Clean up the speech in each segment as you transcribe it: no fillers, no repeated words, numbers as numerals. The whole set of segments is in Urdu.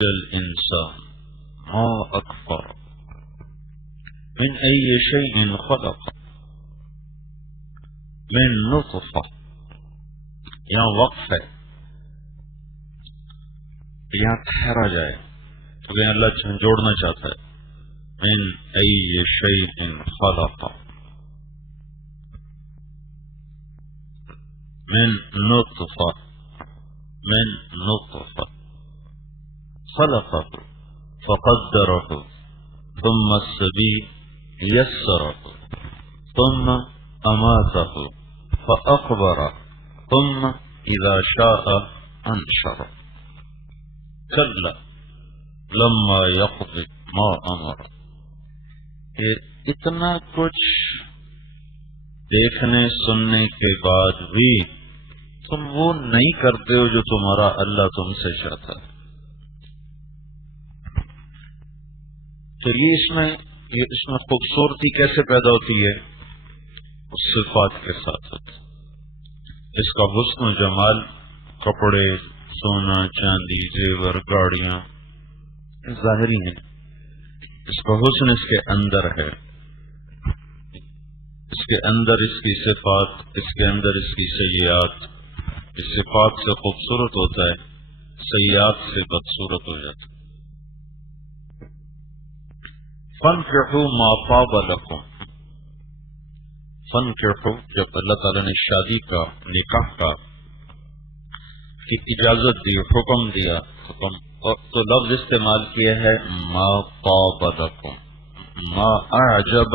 الإنسان ما أكفر من أي شيء خلق من نطفة. یہاں وقف ہے، یہاں ٹھہرا جائے تو یہاں اللہ جھنجھوڑنا چاہتا ہے۔ من أي شيء خلق، من نطفة، من نطفة خلقه فقدره ثم السبيل يسره ثم أماته فأقبره ثم إذا شاء أنشره كلا لما يقضي ما أمره۔ اتنا کچھ دیکھنے سننے کے بعد بھی تم وہ نہیں کرتے ہو جو تمہارا اللہ تم سے چاہتا ہے۔ تو یہ اس میں خوبصورتی کیسے پیدا ہوتی ہے؟ اس صفات کے ساتھ ہوتی ہے۔ اس کا حسن و جمال، کپڑے، سونا چاندی، زیور، گاڑیاں ظاہری ہیں، اس کا حسن اس کے اندر ہے، اس کے اندر اس کی صفات، اس کے اندر اس کی سیئات۔ اس صفات سے خوبصورت ہوتا ہے، سیئات سے بدصورت ہو جاتا ہے۔ فَانْكِحُوا مَا طَابَ لَكُمْ، فَانْكِحُوا جب اللہ تعالیٰ نے شادی کا، نکاح کا کی اجازت دی، حکم دیا، تو لفظ استعمال کیا ہے ما طاب لکم، ما اعجب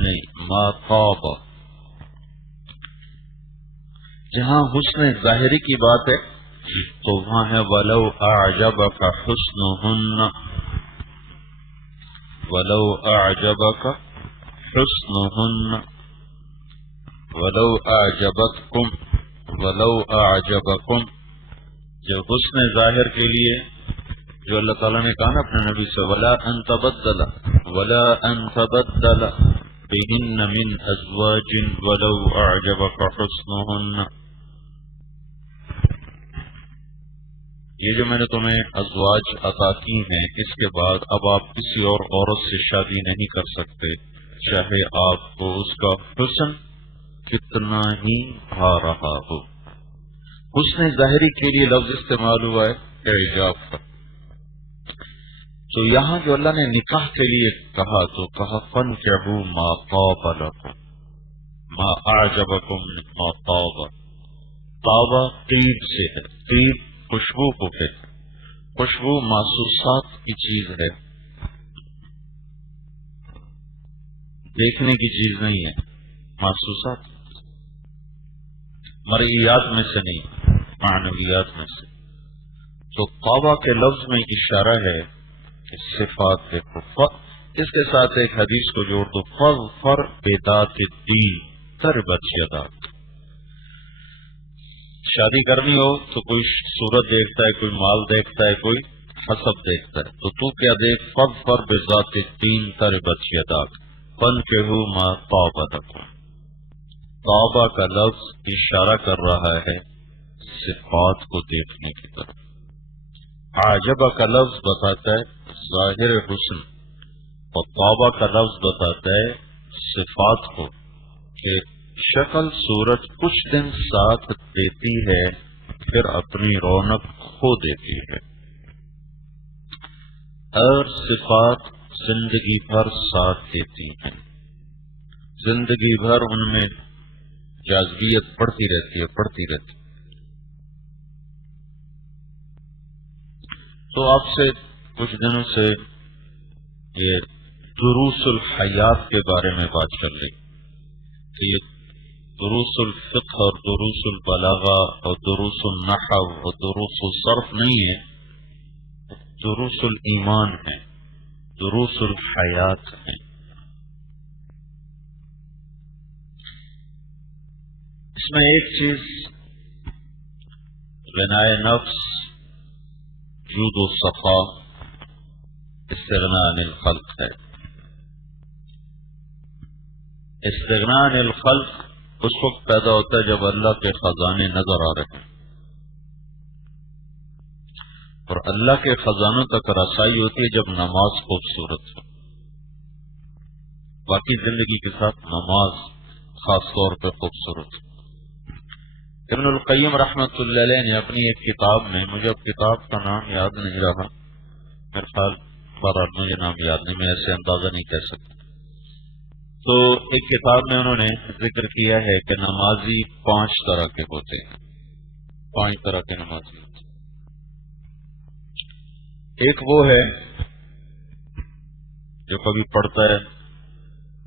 نہیں، ما طاب۔ جہاں حسن ظاہری کی بات ہے تو وہاں ہے وَلَوْ أَعْجَبَكَ حُسْنُهُنَّ، وَلَوْ أَعْجَبَكَ حُسْنُهُنَّ، وَلَوْ أَعْجَبَتْكُمْ، وَلَوْ أَعْجَبَكُمْ۔ جو حسن ظاہر کے لیے جو اللہ تعالیٰ نے کہا نا اپنے نبی سے وَلَا أَن تَبَدَّلَ وَلَا أَن تَبَدَّلَ بِهِنَّ مِنْ أَزْوَاجٍ وَلَوْ أَعْجَبَكَ حُسْنُهُنَّ۔ یہ جو میں نے تمہیں ازواج عطا کی ہیں، اس کے بعد اب آپ کسی اور عورت سے شادی نہیں کر سکتے، چاہے آپ کو اس کا حسن کتنا ہی بھا رہا ہو۔ حسن ظاہری کے لیے لفظ استعمال ہوا ہے اعجاب کا۔ تو یہاں جو اللہ نے نکاح کے لیے کہا تو کہا فَانْكِحُوا مَا طَابَ لَكُمْ، ما اعجبکم ما طاب۔ طابہ طیب سے ہے، طیب خوشبو کو کہتے ہیں، خوشبو محسوسات کی چیز ہے، دیکھنے کی چیز نہیں ہے، محسوسات مرئیات میں سے نہیں، معنویات میں سے۔ تو طابہ کے لفظ میں اشارہ ہے کہ صفات دیکھو۔ اس کے ساتھ ایک حدیث کو جوڑ دو، فَاظْفَرْ بِذَاتِ الدِّینِ تَرِبَتْ یَدَاکَ۔ شادی کرنی ہو تو کوئی صورت دیکھتا ہے، کوئی مال دیکھتا ہے، کوئی حسب دیکھتا ہے، تو تو کیا دیکھ فَاظْفَرْ بِذَاتِ الدِّینِ تَرِبَتْ یَدَاکَ فَانْكِحُوا مَا طَابَ لَكُمْ۔ طابہ کا لفظ اشارہ کر رہا ہے صفات کو دیکھنے کی طرف۔ عجبہ کا لفظ بتاتا ہے ظاہر حسن، اور طابہ کا لفظ بتاتا ہے صفات کو، کہ شکل صورت کچھ دن ساتھ دیتی ہے پھر اپنی رونق کھو دیتی ہے، اور صفات زندگی بھر ساتھ دیتی ہیں، زندگی بھر ان میں جاذبیت بڑھتی رہتی ہے، بڑھتی رہتی ہے۔ تو آپ سے کچھ دنوں سے یہ دروس الحیات کے بارے میں بات چل رہی کہ یہ دروس الفقہ اور دروس البلاغہ اور دروس النحو اور دروس الصرف نہیں ہے، دروس الایمان ہے، دروس الحیات ہیں۔ اس میں ایک چیز غنائے نفس، جود و صفا، استغناء عن الخلق ہے۔ استغناء عن الخلق اس وقت پیدا ہوتا ہے جب اللہ کے خزانے نظر آ رہے ہیں، اور اللہ کے خزانوں تک رسائی ہوتی ہے جب نماز خوبصورت ہو. باقی زندگی کے ساتھ نماز خاص طور پہ خوبصورت ہو. ابن القیم رحمۃ اللہ علیہ نے اپنی ایک کتاب میں، مجھے اب کتاب کا نام یاد نہیں رہا، میرے خیال بہرحال مجھے نام یاد نہیں، میں ایسے اندازہ نہیں کہہ سکتا، تو ایک کتاب میں انہوں نے ذکر کیا ہے کہ نمازی 5 طرح کے ہوتے ہیں. 5 طرح کے نمازی ہوتے ہیں. ایک وہ ہے جو کبھی پڑھتا ہے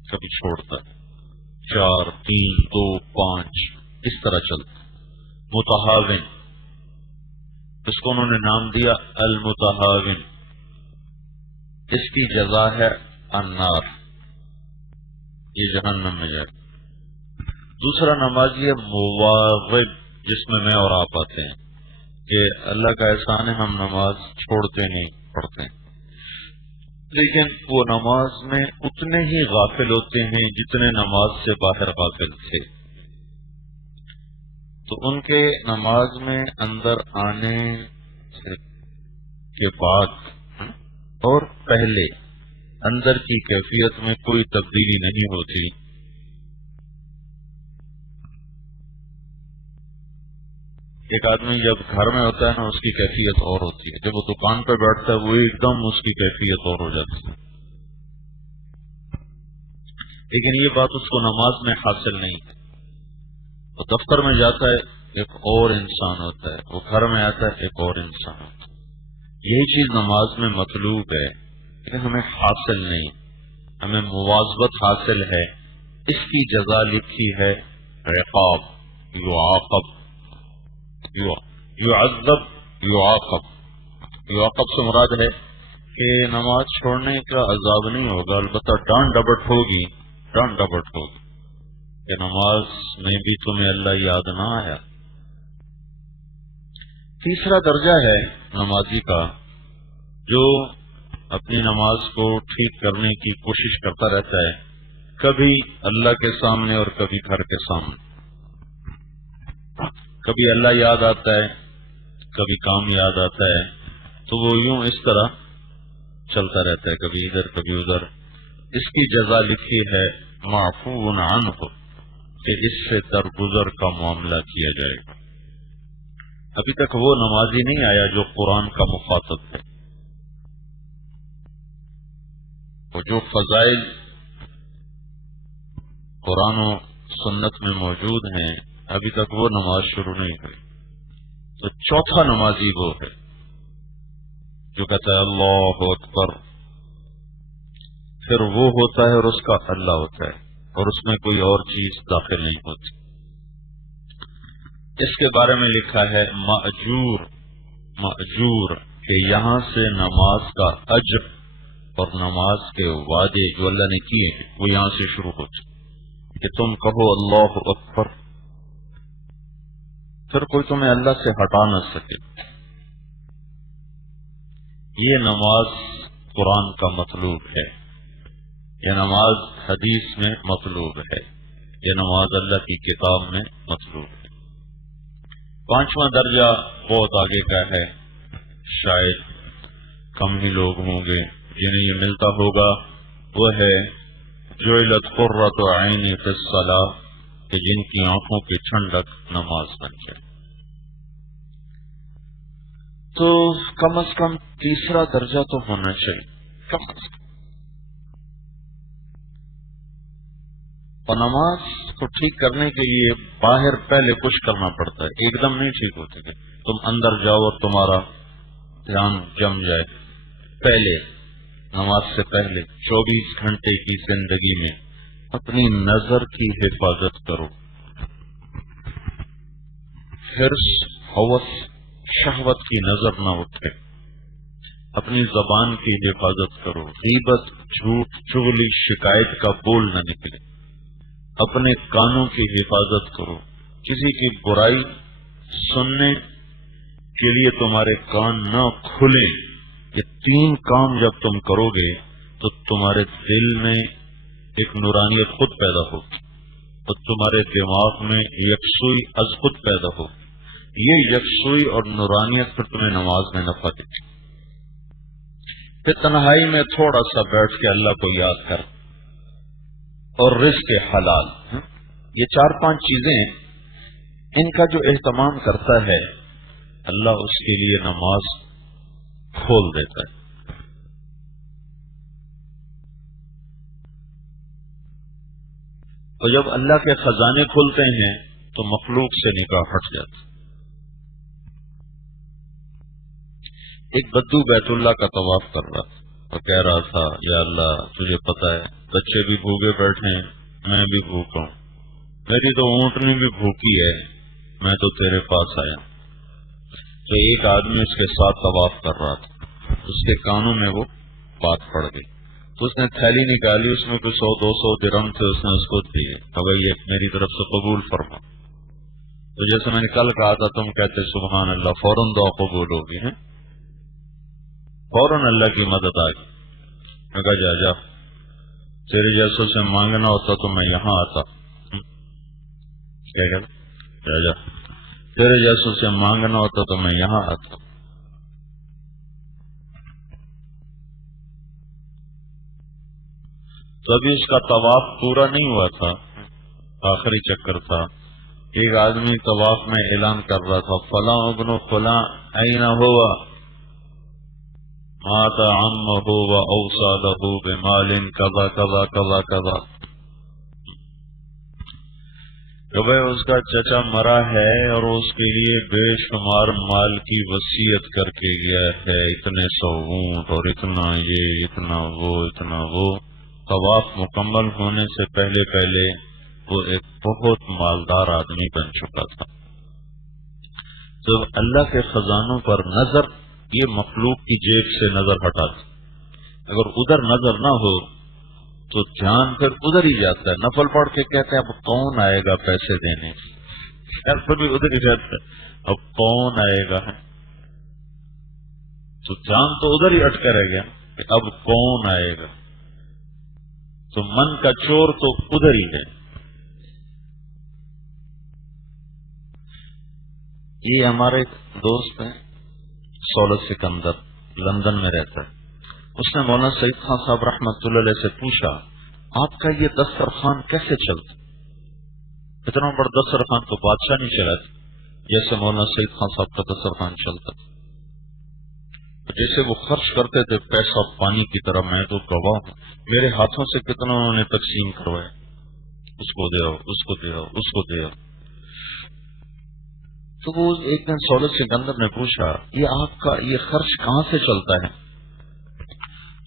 کبھی چھوڑتا ہے، 4 3 2 5 اس طرح چلتا ہے. متہاون، اس کو انہوں نے نام دیا المتہاون، اس کی جزا ہے النار، یہ جہنم میں جائے. دوسرا نمازی ہے مواظب، جس میں میں اور آپ آتے ہیں کہ اللہ کا احسان ہے ہم نماز چھوڑتے نہیں، پڑھتے ہیں، لیکن وہ نماز میں اتنے ہی غافل ہوتے ہیں جتنے نماز سے باہر غافل تھے. تو ان کے نماز میں اندر آنے کے بعد اور پہلے اندر کی کیفیت میں کوئی تبدیلی نہیں ہوتی. ایک آدمی جب گھر میں ہوتا ہے نا، اس کی کیفیت اور ہوتی ہے، جب وہ دکان پہ بیٹھتا ہے وہ ایک دم اس کی کیفیت اور ہو جاتی ہے. لیکن یہ بات اس کو نماز میں حاصل نہیں ہے. وہ دفتر میں جاتا ہے ایک اور انسان ہوتا ہے، وہ گھر میں آتا ہے ایک اور انسان ہوتا ہے. یہی چیز نماز میں مطلوب ہے لیکن ہمیں حاصل نہیں. ہمیں مواظبت حاصل ہے. اس کی جزا لکھی ہے عقاب، یعاقب، یعذب، یعاقب. یعاقب سے مراد ہے کہ نماز چھوڑنے کا عذاب نہیں ہوگا، البتہ ڈانٹ ڈپٹ ہوگی، ڈانٹ ڈپٹ ہوگی کہ نماز میں بھی تمہیں اللہ یاد نہ آیا. تیسرا درجہ ہے نمازی کا جو اپنی نماز کو ٹھیک کرنے کی کوشش کرتا رہتا ہے، کبھی اللہ کے سامنے اور کبھی گھر کے سامنے. کبھی اللہ یاد آتا ہے کبھی کام یاد آتا ہے، تو وہ یوں اس طرح چلتا رہتا ہے، کبھی ادھر کبھی ادھر. اس کی جزا لکھی ہے معفو عنہ، کہ اس سے درگزر کا معاملہ کیا جائے گا. ابھی تک وہ نمازی نہیں آیا جو قرآن کا مخاطب ہے، وہ جو فضائل قرآن و سنت میں موجود ہیں ابھی تک وہ نماز شروع نہیں ہوئی. تو چوتھا نمازی وہ ہے جو کہتا ہے اللہ اکبر، پھر وہ ہوتا ہے اور اس کا اللہ ہوتا ہے اور اس میں کوئی اور چیز داخل نہیں ہوتی. اس کے بارے میں لکھا ہے مأجور، مأجور کہ یہاں سے نماز کا اجر اور نماز کے وعدے جو اللہ نے کیے ہیں وہ یہاں سے شروع ہوتے کہ تم کہو اللہ اکبر، پھر کوئی تمہیں اللہ سے ہٹا نہ سکے. یہ نماز قرآن کا مطلوب ہے، یہ نماز حدیث میں مطلوب ہے، یہ نماز اللہ کی کتاب میں مطلوب ہے. پانچواں درجہ بہت آگے کا ہے، شاید کم ہی لوگ ہوں گے جنہیں یہ ملتا ہوگا، وہ ہے جعلت قرۃ عینی فی الصلاۃ، کہ جن کی آنکھوں کی ٹھنڈک نماز بن جائے. تو کم از کم تیسرا درجہ تو ہونا چاہیے کم از کم. اور نماز کو ٹھیک کرنے کے لیے باہر پہلے کچھ کرنا پڑتا ہے، ایک دم نہیں ٹھیک ہوتی کہ تم اندر جاؤ اور تمہارا دھیان جم جائے. پہلے نماز سے پہلے 24 گھنٹے کی زندگی میں اپنی نظر کی حفاظت کرو. حرص، ہوس، شہوت کی نظر نہ اٹھے. اپنی زبان کی حفاظت کرو، غیبت، جھوٹ، چغلی، شکایت کا بول نہ نکلے. اپنے کانوں کی حفاظت کرو، کسی کی برائی سننے کے لیے تمہارے کان نہ کھلیں. یہ 3 کام جب تم کرو گے تو تمہارے دل میں ایک نورانیت خود پیدا ہوگی اور تمہارے دماغ میں یکسوئی از خود پیدا ہوگی. یہ یکسوئی اور نورانیت پھر تمہیں نماز میں نفع دیتی. پھر تنہائی میں تھوڑا سا بیٹھ کے اللہ کو یاد کر اور رزق حلال. یہ 4-5 چیزیں ان کا جو اہتمام کرتا ہے اللہ اس کے لیے نماز کھول دیتا ہے. اور جب اللہ کے خزانے کھلتے ہیں تو مخلوق سے نگاہ ہٹ جاتی. ایک بدو بیت اللہ کا طواف کر رہا تھا اور کہہ رہا تھا یا اللہ تجھے پتا ہے بچے بھی بھوکے بیٹھے ہیں، میں بھی بھوکا ہوں، میری تو اونٹنی بھی بھوکی ہے، میں تو تیرے پاس آیا. تو ایک آدمی اس کے ساتھ طواف کر رہا تھا، اس کے کانوں میں وہ بات پڑ گئی. تو اس نے تھیلی نکالی، اس میں کچھ 100-200 درہم تھے، اس نے اس کو دیے کہ بھائی یہ میری طرف سے قبول فرما. تو جیسے میں نے کل کہا تھا تم کہتے سبحان اللہ، فوراً دعا قبول ہوگی. ہیں فوراً اللہ کی مدد آ گئی. میں کہا جا جا، تیرے جیسوں سے مانگنا ہوتا تو میں یہاں آتا. کیا کہتا؟ جا جا، تیرے جیسوں سے مانگنا ہوتا تو میں یہاں آتا. تو ابھی اس کا طواف پورا نہیں ہوا تھا، آخری چکر تھا. ایک آدمی طواف میں اعلان کر رہا تھا فلاں ابن فلاں این ہوا مات عمہ و اوصى له بمال کذا کذا کذا کذا. کہ بھائی اس کا چچا مرا ہے اور اس کے لیے بے شمار مال کی وصیت کر کے گیا ہے، اتنے 100 اونٹ اور اتنا یہ اتنا وہ اتنا وہ. طواف مکمل ہونے سے پہلے پہلے وہ ایک بہت مالدار آدمی بن چکا تھا. تو اللہ کے خزانوں پر نظر یہ مخلوق کی جیب سے نظر ہٹاتی. اگر ادھر نظر نہ ہو تو دھیان پھر ادھر ہی جاتا ہے. نفل پڑھ کے کہتے ہیں اب کون آئے گا پیسے دینے، پھر بھی ادھر ہی جاتا ہے اب کون آئے گا. تو دھیان تو ادھر ہی اٹکا رہ گیا کہ اب کون آئے گا. تو من کا چور تو ادھر ہی ہے. یہ ہمارے دوست ہیں سولت سکندر، لندن میں رہتا ہے. اس نے مولانا سعید خان صاحب رحمۃ اللہ علیہ سے پوچھا آپ کا یہ دسترخوان کیسے چلتا؟ اتنا بڑا دسترخوان تو بادشاہ نہیں چلاتے جیسے مولانا سعید خان صاحب کا دسترخوان چلتا. جیسے وہ خرچ کرتے تھے پیسہ پانی کی طرح، میں تو گواہ ہوں میرے ہاتھوں سے کتنا انہوں نے تقسیم کروائے، اس کو دے آؤ اس کو دے آؤ اس کو دے آؤ. تو وہ ایک دن سولت سکندر نے پوچھا یہ آپ کا یہ خرچ کہاں سے چلتا ہے؟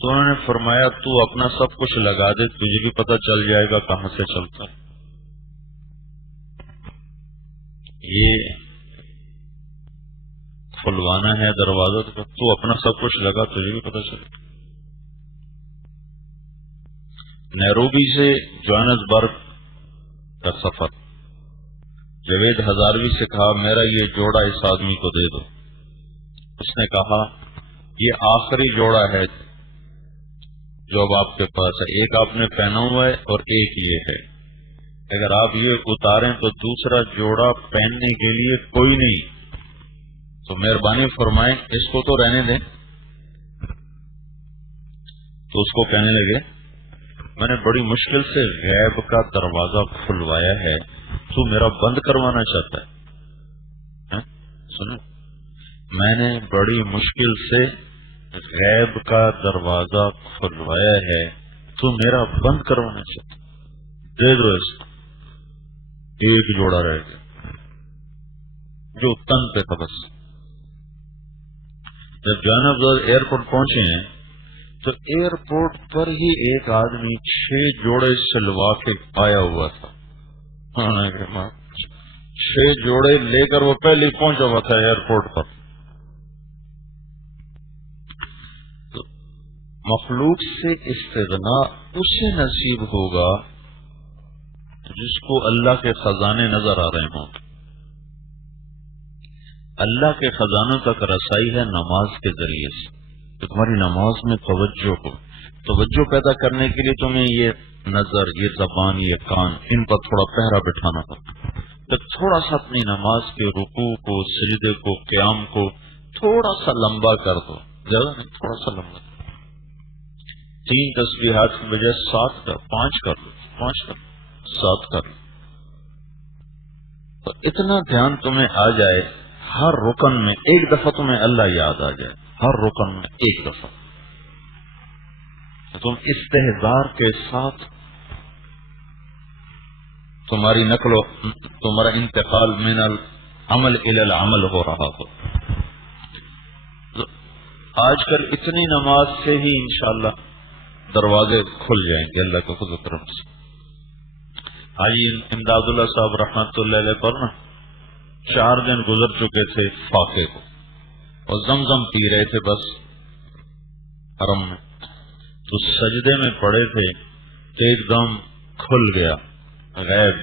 تو انہوں نے فرمایا تو اپنا سب کچھ لگا دے، تجھے بھی پتہ چل جائے گا کہاں سے چلتا ہے. یہ کھلوانا ہے دروازہ تو اپنا سب کچھ لگا، تجھے بھی پتہ چلے گا. نیروبی سے جوہانسبرگ کا سفر، جاوید ہزاروی سے کہا میرا یہ جوڑا اس آدمی کو دے دو. اس نے کہا یہ آخری جوڑا ہے جو اب آپ کے پاس ہے، ایک آپ نے پہنا ہوا ہے اور ایک یہ ہے، اگر آپ یہ اتاریں تو دوسرا جوڑا پہننے کے لیے کوئی نہیں، تو مہربانی فرمائیں اس کو تو رہنے دیں. تو اس کو کہنے لگے میں نے بڑی مشکل سے غیب کا دروازہ کھلوایا ہے، تو میرا بند کروانا چاہتا ہے؟ سنو، میں نے بڑی مشکل سے غیب کا دروازہ کھلوایا ہے، تو میرا بند کروانا چاہتا ہے، دے دو اس کو. ایک جوڑا رہ گیا جو تن پہ تھا. بس جب جوہانسبرگ ایئرپورٹ پہنچے ہیں تو ایئرپورٹ پر ہی ایک آدمی 6 جوڑے سلوا کے آیا ہوا تھا. 6 جوڑے لے کر وہ پہلے پہنچا ہوا تھا ایئرپورٹ پر. تو مخلوق سے استغنا اسے نصیب ہوگا جس کو اللہ کے خزانے نظر آ رہے ہوں. اللہ کے خزانوں تک رسائی ہے نماز کے ذریعے سے. تو تمہاری نماز میں توجہ ہو، توجہ پیدا کرنے کے لیے تمہیں یہ نظر، یہ زبان، یہ کان، ان پر تھوڑا پہرا بٹھانا ہوگا. تو تھوڑا سا اپنی نماز کے رکوع کو، سجدے کو، قیام کو تھوڑا سا لمبا کر دو، زیادہ نہیں، تھوڑا سا لمبا۔ 3 تسبیحات کی بجائے 7 کر، 5 کر لو، 5 کر لو، 7 کر لو، تو اتنا دھیان تمہیں آ جائے، ہر رکن میں ایک دفعہ تمہیں اللہ یاد آ جائے، ہر رکن میں ایک دفعہ تم استحضار کے ساتھ تمہاری تمہارا انتقال من العمل الی العمل ہو رہا ہو۔ آج کل اتنی نماز سے ہی انشاءاللہ دروازے کھل جائیں گے اللہ کے فضل و کرم سے۔ حاجی امداد اللہ صاحب رحمۃ اللہ علیہ پر 4 دن گزر چکے تھے فاقے کو، اور زمزم پی رہے تھے بس حرم میں، تو سجدے میں پڑے تھے تو ایک دم کھل گیا غیب،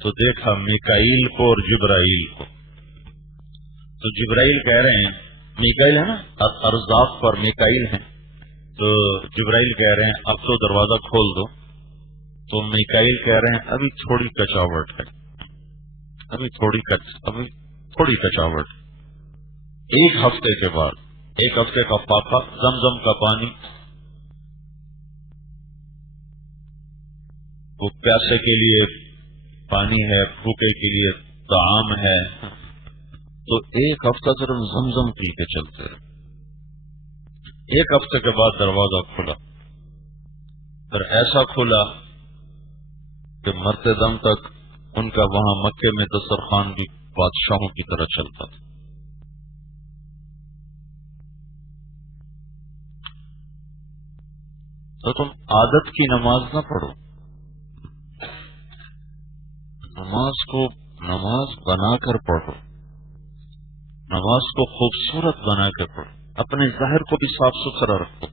تو دیکھا میکائیل کو اور جبرائیل کو، تو جبرائیل کہہ رہے ہیں، میکائیل ہے نا ارزاق پر میکائیل ہیں، تو جبرائیل کہہ رہے ہیں اب تو دروازہ کھول دو، تو میکائیل کہہ رہے ہیں ابھی تھوڑی کچاوٹ ہے، ابھی تھوڑی کچاوٹ، 1 ہفتے کے بعد، 1 ہفتے کا فاقہ، زمزم کا پانی، وہ پیاسے کے لیے پانی ہے، بھوکے کے لیے طعام ہے، تو 1 ہفتہ صرف زمزم پی کے چلتے رہے۔ 1 ہفتے کے بعد دروازہ کھلا، پھر ایسا کھلا کہ مرتے دم تک ان کا وہاں مکے میں دسترخوان بھی بادشاہوں کی طرح چلتا تھا۔ تو تم عادت کی نماز نہ پڑھو، نماز بنا کر پڑھو، نماز کو خوبصورت بنا کر پڑھو، اپنے ظاہر کو بھی صاف ستھرا رکھو،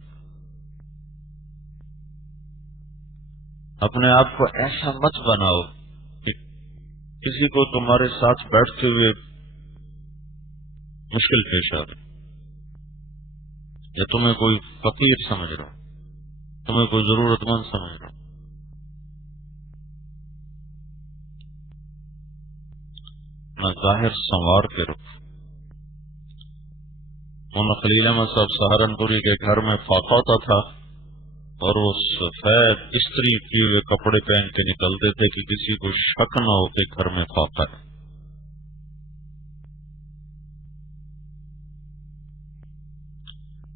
اپنے آپ کو ایسا مت بناؤ کہ کسی کو تمہارے ساتھ بیٹھتے ہوئے مشکل پیش آ رہی، یا تمہیں کوئی فقیر سمجھ رہا، تمہیں کوئی ضرورت مند سمجھ رہا، نہ ظاہر سنوار کے رکھو۔ مولانا خلیل احمد صاحب سہارنپوری کے گھر میں فاقہ ہوتا تھا، اور وہ سفید استری کیے ہوئے کپڑے پہن کے نکلتے تھے کہ کسی کو شک نہ ہو کہ گھر میں فاقہ ہے۔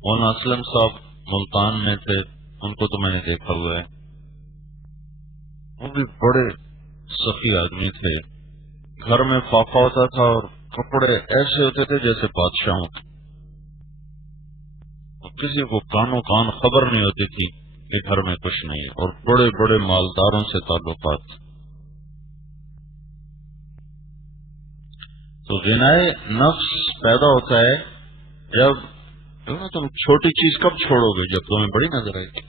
مولانا اسلم صاحب ملتان میں تھے، ان کو تو میں نے دیکھا ہوا ہے، وہ بھی بڑے سخی آدمی تھے، گھر میں فاقہ ہوتا تھا اور کپڑے ایسے ہوتے تھے جیسے بادشاہوں کے، کسی کو کانوں کان خبر نہیں ہوتی تھی کہ گھر میں کچھ نہیں ہے، اور بڑے بڑے مالداروں سے تعلقات۔ تو غنائے نفس پیدا ہوتا ہے جب تم چھوٹی چیز کب چھوڑو گے؟ جب تمہیں بڑی نظر آئے گی۔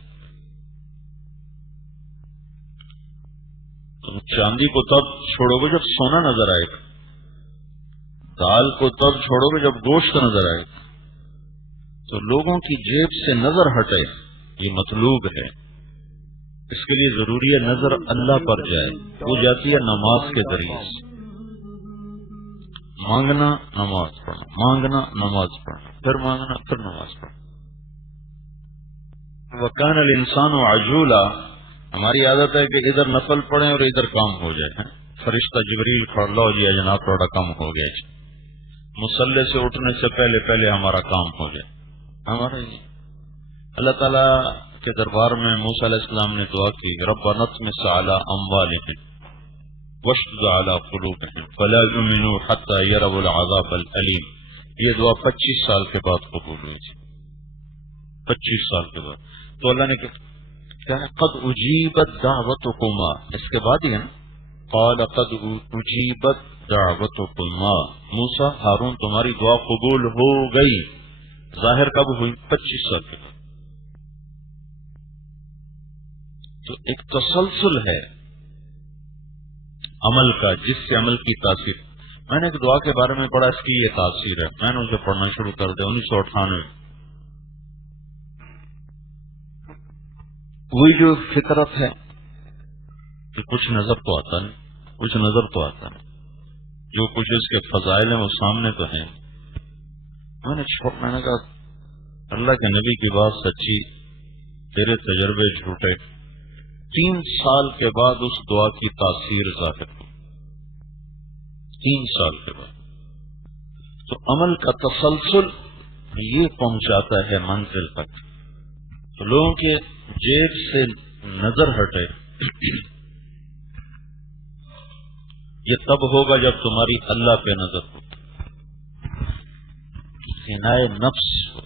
تم چاندی کو تب چھوڑو گے جب سونا نظر آئے گا، دال کو تب چھوڑو گے جب گوشت نظر آئے گا۔ تو لوگوں کی جیب سے نظر ہٹے، یہ مطلوب ہے، اس کے لیے ضروری ہے نظر اللہ پر جائے، وہ جاتی ہے نماز کے ذریعے سے۔ مانگنا، نماز پڑھنا، مانگنا، نماز پڑھنا، پھر مانگنا، پھر نماز پڑھنا۔ وَكَانَ الْإِنسَانُ عَجُولًا، ہماری عادت ہے کہ ادھر نفل پڑھیں اور ادھر کام ہو جائے، فرشتہ جبریل کھڑ لو جی جناب تھوڑا کم ہو گیا جی، مصلی سے اٹھنے سے پہلے پہلے ہمارا کام ہو جائے ہمارا ہی۔ اللہ تعالیٰ کے دربار میں موسیٰ علیہ السلام نے دعا کی، ربنا اطمس علی اموالہم واشدد علی قلوبہم فلا یؤمنوا حتی یروا العذاب الالیم۔ یہ دعا 25 سال کے بعد قبول ہوئی تھی، 25 سال کے بعد۔ تو اللہ نے کیا ہے، قد اجیبت دعوتکما، اس کے بعد ہی ہے نا، قال قد اجیبت دعوتکما، موسیٰ ہارون تمہاری دعا قبول ہو گئی۔ ظاہر کب ہوئی؟ 25 سال کے بعد۔ تو ایک تسلسل ہے عمل کا، جس سے عمل کی تاثیر۔ میں نے ایک دعا کے بارے میں پڑھا، اس کی یہ تاثیر ہے، میں نے اسے پڑھنا شروع کر دیا 1998۔ وہی جو فطرت ہے کہ کچھ نظر تو آتا نہیں، کچھ نظر تو آتا نہیں، جو کچھ اس کے فضائل ہیں وہ سامنے تو ہیں. میں نے کہا اللہ کے نبی کی بات سچی، تیرے تجربے جھوٹے. 3 سال کے بعد اس دعا کی تاثیر ظاہر ہوئی. 3 سال کے بعد. تو عمل کا تسلسل یہ پہنچاتا ہے منزل تک. تو لوگوں کے جیب سے نظر ہٹے یہ تب ہوگا جب تمہاری اللہ پہ نظر ہو. غنائے نفس ہو.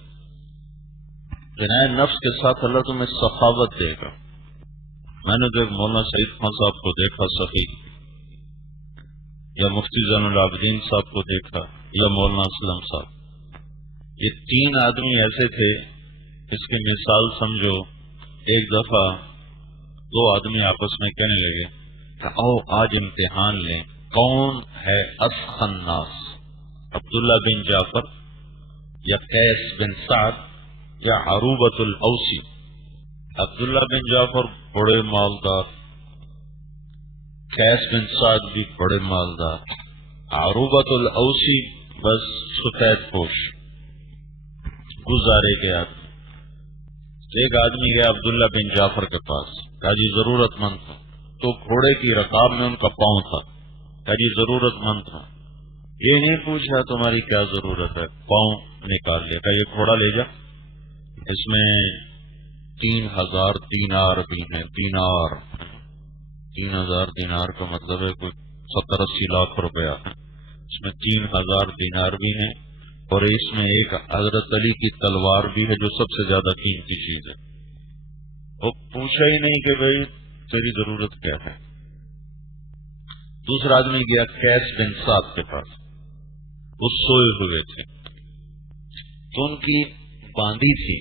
غنائے نفس کے ساتھ اللہ تمہیں سخاوت دے گا. میں نے تو مولانا سعید خان صاحب کو دیکھا سخی، یا مفتی زین العابدین صاحب کو دیکھا، یا مولانا اسلم صاحب. یہ 3 آدمی ایسے تھے، اس کی مثال سمجھو. ایک دفعہ 2 آدمی آپس میں کہنے لگے کہ آؤ آج امتحان لیں کون ہے اسخن ناس، عبداللہ بن جعفر یا قیس بن سعد یا عروبۃ الاوسی. عبداللہ بن جعفر بڑے مالدار، قیس بن سعد بھی بڑے مالدار، عروبۃ الاوسی بس سفید پوش گزارے گیا. ایک آدمی گیا عبداللہ بن جعفر کے پاس، کہا جی ضرورت مند تھا. تو گھوڑے کی رکاب میں ان کا پاؤں تھا. کہا جی ضرورت مند تھا. یہ نہیں پوچھا تمہاری کیا ضرورت ہے، پاؤں نکال لیا. کہا یہ گھوڑا لے جا، اس میں 3000 دینار بھی ہیں. 3000 دینار کا مطلب ہے کوئی 70-80 لاکھ روپیہ. اس میں 3000 دینار بھی ہیں، اور اس میں ایک حضرت علی کی تلوار بھی ہے جو سب سے زیادہ قیمتی چیز ہے. وہ پوچھا ہی نہیں کہ بھائی تیری ضرورت کیا ہے. دوسرا آدمی گیا قیس بن سعد کے پاس، وہ سوئے ہوئے تھے تو ان کی باندھی تھی.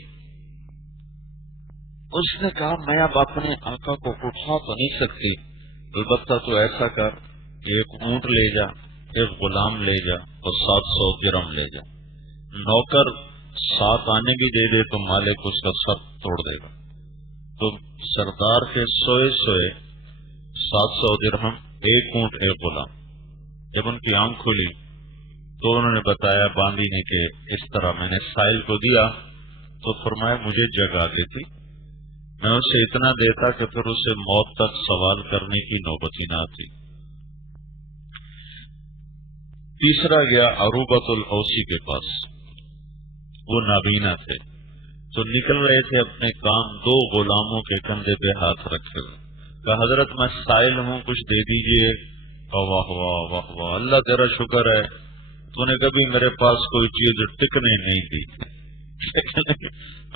اس نے کہا میں اب اپنے آقا کو اٹھا تو نہیں سکتی، البتہ تو ایسا کر کہ ایک اونٹ لے جا، ایک غلام لے جا اور 700 درہم لے جا. نوکر 7 آنے بھی دے دے تو مالک اس کا سر توڑ دے گا. تو سردار کے سوئے 700 درہم، ایک اونٹ ایک غلام. جب ان کی آنکھ کھلی تو انہوں نے بتایا باندھی نے کہ اس طرح میں نے سائل کو دیا. تو فرمایا مجھے جگہ دیتی، میں اسے اتنا دیتا کہ پھر اسے موت تک سوال کرنے کی نوبت ہی نہ آتی. تیسرا گیا عروبۃ الاوسی کے پاس، وہ نابینا تھے تو نکل رہے تھے اپنے کام. 2 غلاموں کے کندھے پہ ہاتھ رکھے ہوئے. کہا حضرت میں سائل ہوں، کچھ دے دیجئے. واہ واہ واہ واہ، اللہ تیرا شکر ہے تو نے کبھی میرے پاس کوئی چیز ٹکنے نہیں دی.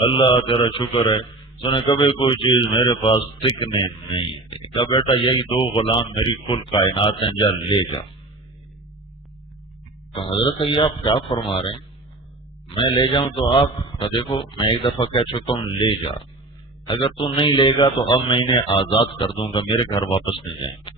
اللہ تیرا شکر ہے تو نے کبھی کوئی چیز میرے پاس ٹکنے نہیں دی. کہا بیٹا یہی 2 غلام میری کل کائنات ہیں، جا لے جا. تو حضرت یہ آپ کیا فرما رہے ہیں؟ میں لے جاؤں تو آپ دیکھو میں ایک دفعہ کہہ چکا ہوں لے جا، اگر تو نہیں لے گا تو اب میں انہیں آزاد کر دوں گا، میرے گھر واپس نہیں جائیں گے.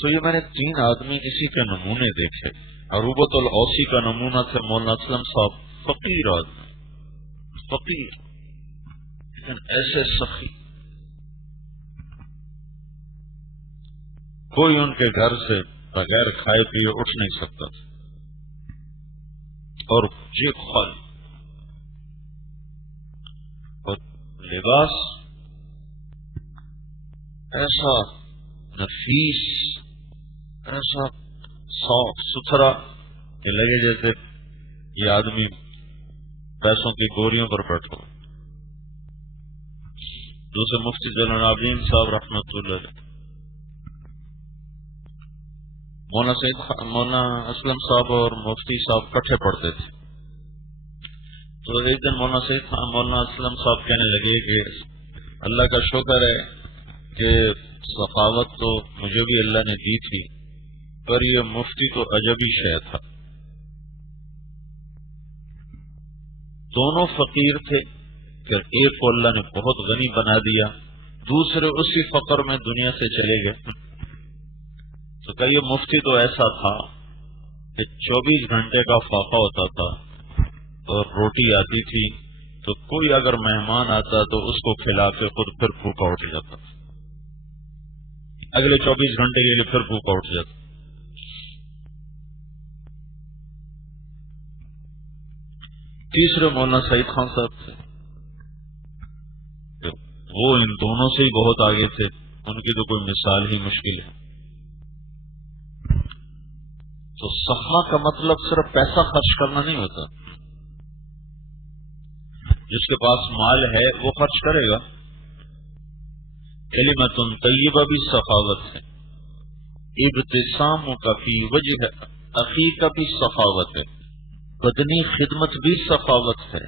تو یہ میں نے 3 آدمی اسی کے نمونے دیکھے. عروبۃ الاوسی کا نمونہ تھے مولانا اسلم صاحب، فقیر آدمی، فقیر لیکن ایسے سخی. کوئی ان کے گھر سے بغیر کھائے پیے اٹھ نہیں سکتا تھا، اور جیب خالی. اور لباس ایسا نفیس، ایسا صاف ستھرا کہ لگے جیسے یہ آدمی پیسوں کی گوریوں پر بیٹھا. دوسرے مفتی زین العابدین صاحب رحمۃ اللہ علیہ، مولانا اسلم صاحب اور مفتی صاحب کٹھے پڑھتے تھے. تو ایک دن مولانا اسلم صاحب کہنے لگے کہ اللہ کا شکر ہے کہ سخاوت تو مجھے بھی اللہ نے دی تھی، پر یہ مفتی تو عجبی شے تھا. دونوں فقیر تھے، پھر ایک کو اللہ نے بہت غنی بنا دیا، دوسرے اسی فقر میں دنیا سے چلے گئے. تو کہ یہ مفتی تو ایسا تھا کہ 24 گھنٹے کا فاقہ ہوتا تھا اور روٹی آتی تھی تو کوئی اگر مہمان آتا تو اس کو کھلا کے خود پھر بھوکا اٹھ جاتا. اگلے 24 گھنٹے کے لیے پھر بھوکا اٹھ جاتا۔ تیسرے مولانا سعید خان صاحب تھے، وہ ان دونوں سے ہی بہت آگے تھے، ان کی تو کوئی مثال ہی مشکل ہے۔ تو سخا کا مطلب صرف پیسہ خرچ کرنا نہیں ہوتا، جس کے پاس مال ہے وہ خرچ کرے گا۔ کلمۃ طیبہ بھی سخاوت ہے، ابتسام کا فی وجہ اخی کا بھی سخاوت ہے، بدنی خدمت بھی سخاوت ہے،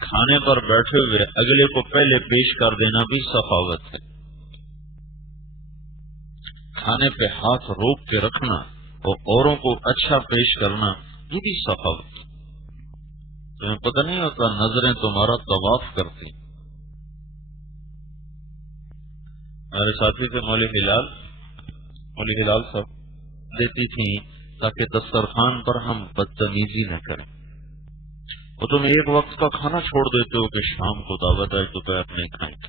کھانے پر بیٹھے ہوئے اگلے کو پہلے پیش کر دینا بھی سخاوت ہے، کھانے پہ ہاتھ روک کے رکھنا اور اوروں کو اچھا پیش کرنا یہ بھی سخاوت ہے۔ تمہیں پتہ نہیں ہوتا نظریں تمہارا طواف کرتی۔ ہمارے ساتھی تھے مولوی ہلال صاحب دیتی تھیں تاکہ دسترخوان پر ہم بدتمیزی نہ کریں۔ وہ تم ایک وقت کا کھانا چھوڑ دیتے ہو کہ شام کو دعوت ہے دوپہر نہیں کھائیں گے۔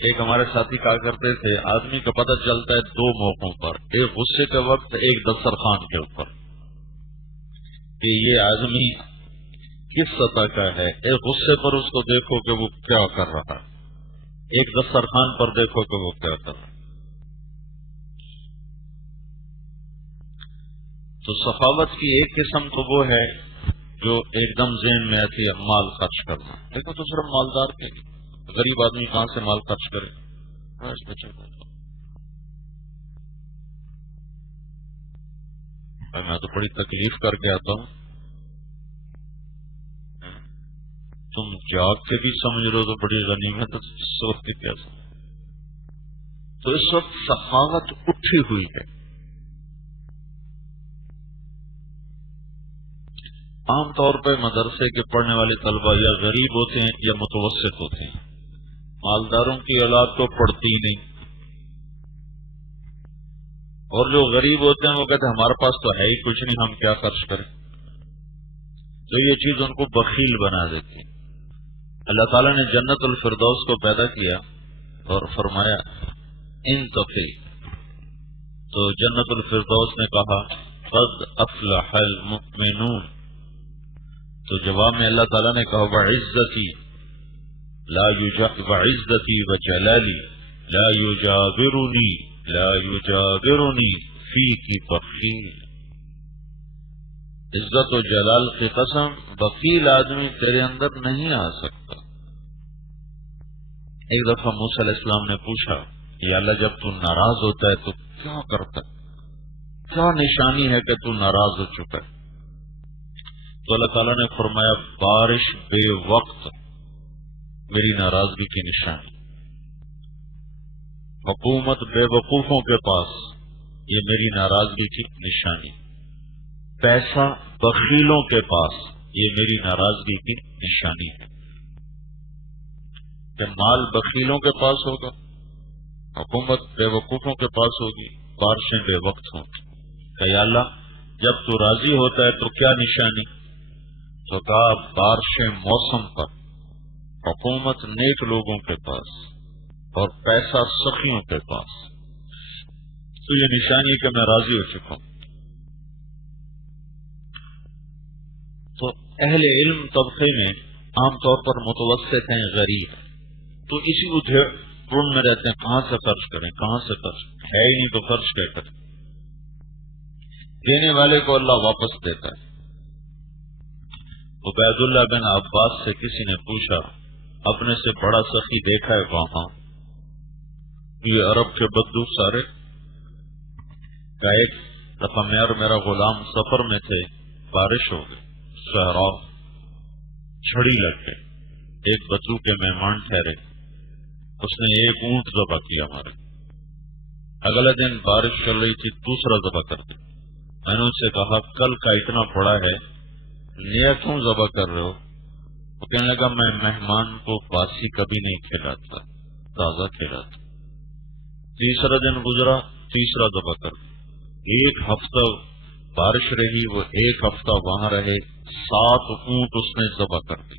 ایک ہمارے ساتھی کہا کرتے تھے آدمی کا پتہ چلتا ہے دو موقعوں پر، ایک غصے کے وقت، ایک دسترخوان کے اوپر، کہ یہ آدمی کس سطح کا ہے۔ ایک غصے پر اس کو دیکھو کہ وہ کیا کر رہا ہے، ایک دسترخوان پر دیکھو کہ وہ کیا کر رہا ہے۔ تو سخاوت کی ایک قسم تو وہ ہے جو ایک دم ذہن میں آتی ہے مال خرچ کرنا، دیکھو تو صرف مالدار کے، غریب آدمی کہاں سے مال خرچ کرے؟ میں تو بڑی تکلیف کر کے آتا ہوں، تم جاگ کے بھی سمجھ رہے ہو تو بڑی غنیمت ہے، سوچ کے کیا سمجھ۔ تو اس وقت سخاوت اٹھی ہوئی ہے۔ عام طور پہ مدرسے کے پڑھنے والے طلبہ یا غریب ہوتے ہیں یا متوسط ہوتے ہیں، مالداروں کی اولاد تو پڑھتی نہیں، اور جو غریب ہوتے ہیں وہ کہتے ہیں ہمارے پاس تو ہے ہی کچھ نہیں، ہم کیا خرچ کریں۔ تو یہ چیز ان کو بخیل بنا دیتی ہے۔ اللہ تعالیٰ نے جنت الفردوس کو پیدا کیا اور فرمایا انتقی، تو جنت الفردوس نے کہا قد افلح المؤمنون، تو جواب میں اللہ تعالیٰ نے کہا وعزتی وجلالی لا یجاورنی فیک بخیل، عزت و جلال کی قسم بخیل آدمی تیرے اندر نہیں آ سکتا۔ ایک دفعہ موسیٰ علیہ السلام نے پوچھا یا اللہ جب تو ناراض ہوتا ہے تو کیا کرتا ہے، کیا نشانی ہے کہ تو ناراض ہو چکا ہے؟ تو اللہ تعالیٰ نے فرمایا بارش بے وقت میری ناراضگی کی نشانی، حکومت بے وقوفوں کے پاس یہ میری ناراضگی کی نشانی، پیسہ بخیلوں کے پاس یہ میری ناراضگی کی نشانی ہے۔ کہ مال بخیلوں کے پاس ہوگا، حکومت بے وقوفوں کے پاس ہوگی، بارشیں بے وقت ہوں گی۔ کہ یا اللہ جب تو راضی ہوتا ہے تو کیا نشانی؟ تو کہا بارشیں موسم پر، حکومت نیک لوگوں کے پاس اور پیسہ سخیوں کے پاس، تو یہ نشانی کہ میں راضی ہو چکا ہوں۔ تو اہل علم طبقے میں عام طور پر متوسط ہیں، غریب، تو اسی ادھر میں رہتے ہیں کہاں سے خرچ کریں، کہاں سے خرچ، ہے ہی نہیں تو خرچ کیا کریں۔ دینے والے کو اللہ واپس دیتا ہے۔ عبید اللہ بن عباس سے کسی نے پوچھا اپنے سے بڑا سخی دیکھا ہے وہاں؟ یہ عرب کے بدو سارے کا ایک دفعہ میں اور میرا غلام سفر میں تھے، بارش ہو گئی، صحرا، چھڑی لگ گئی، ایک بدو کے مہمان ٹھہرے، اس نے ایک اونٹ ذبح کیا ہمارے، اگلے دن بارش چل رہی تھی، دوسرا ذبح کر دیا۔ میں نے اس سے کہا کل کا اتنا پڑا ہے، نیا کیوں ذبح کر رہے ہو؟ وہ کہنے لگا میں مہمان کو باسی کبھی نہیں کھلاتا، تازہ کھلاتا۔ تیسرا دن گزرا، تیسرا ذبح کر دیا، ایک ہفتہ بارش رہی، وہ ایک ہفتہ وہاں رہے، 7 اونٹ اس نے ذبح کر دی۔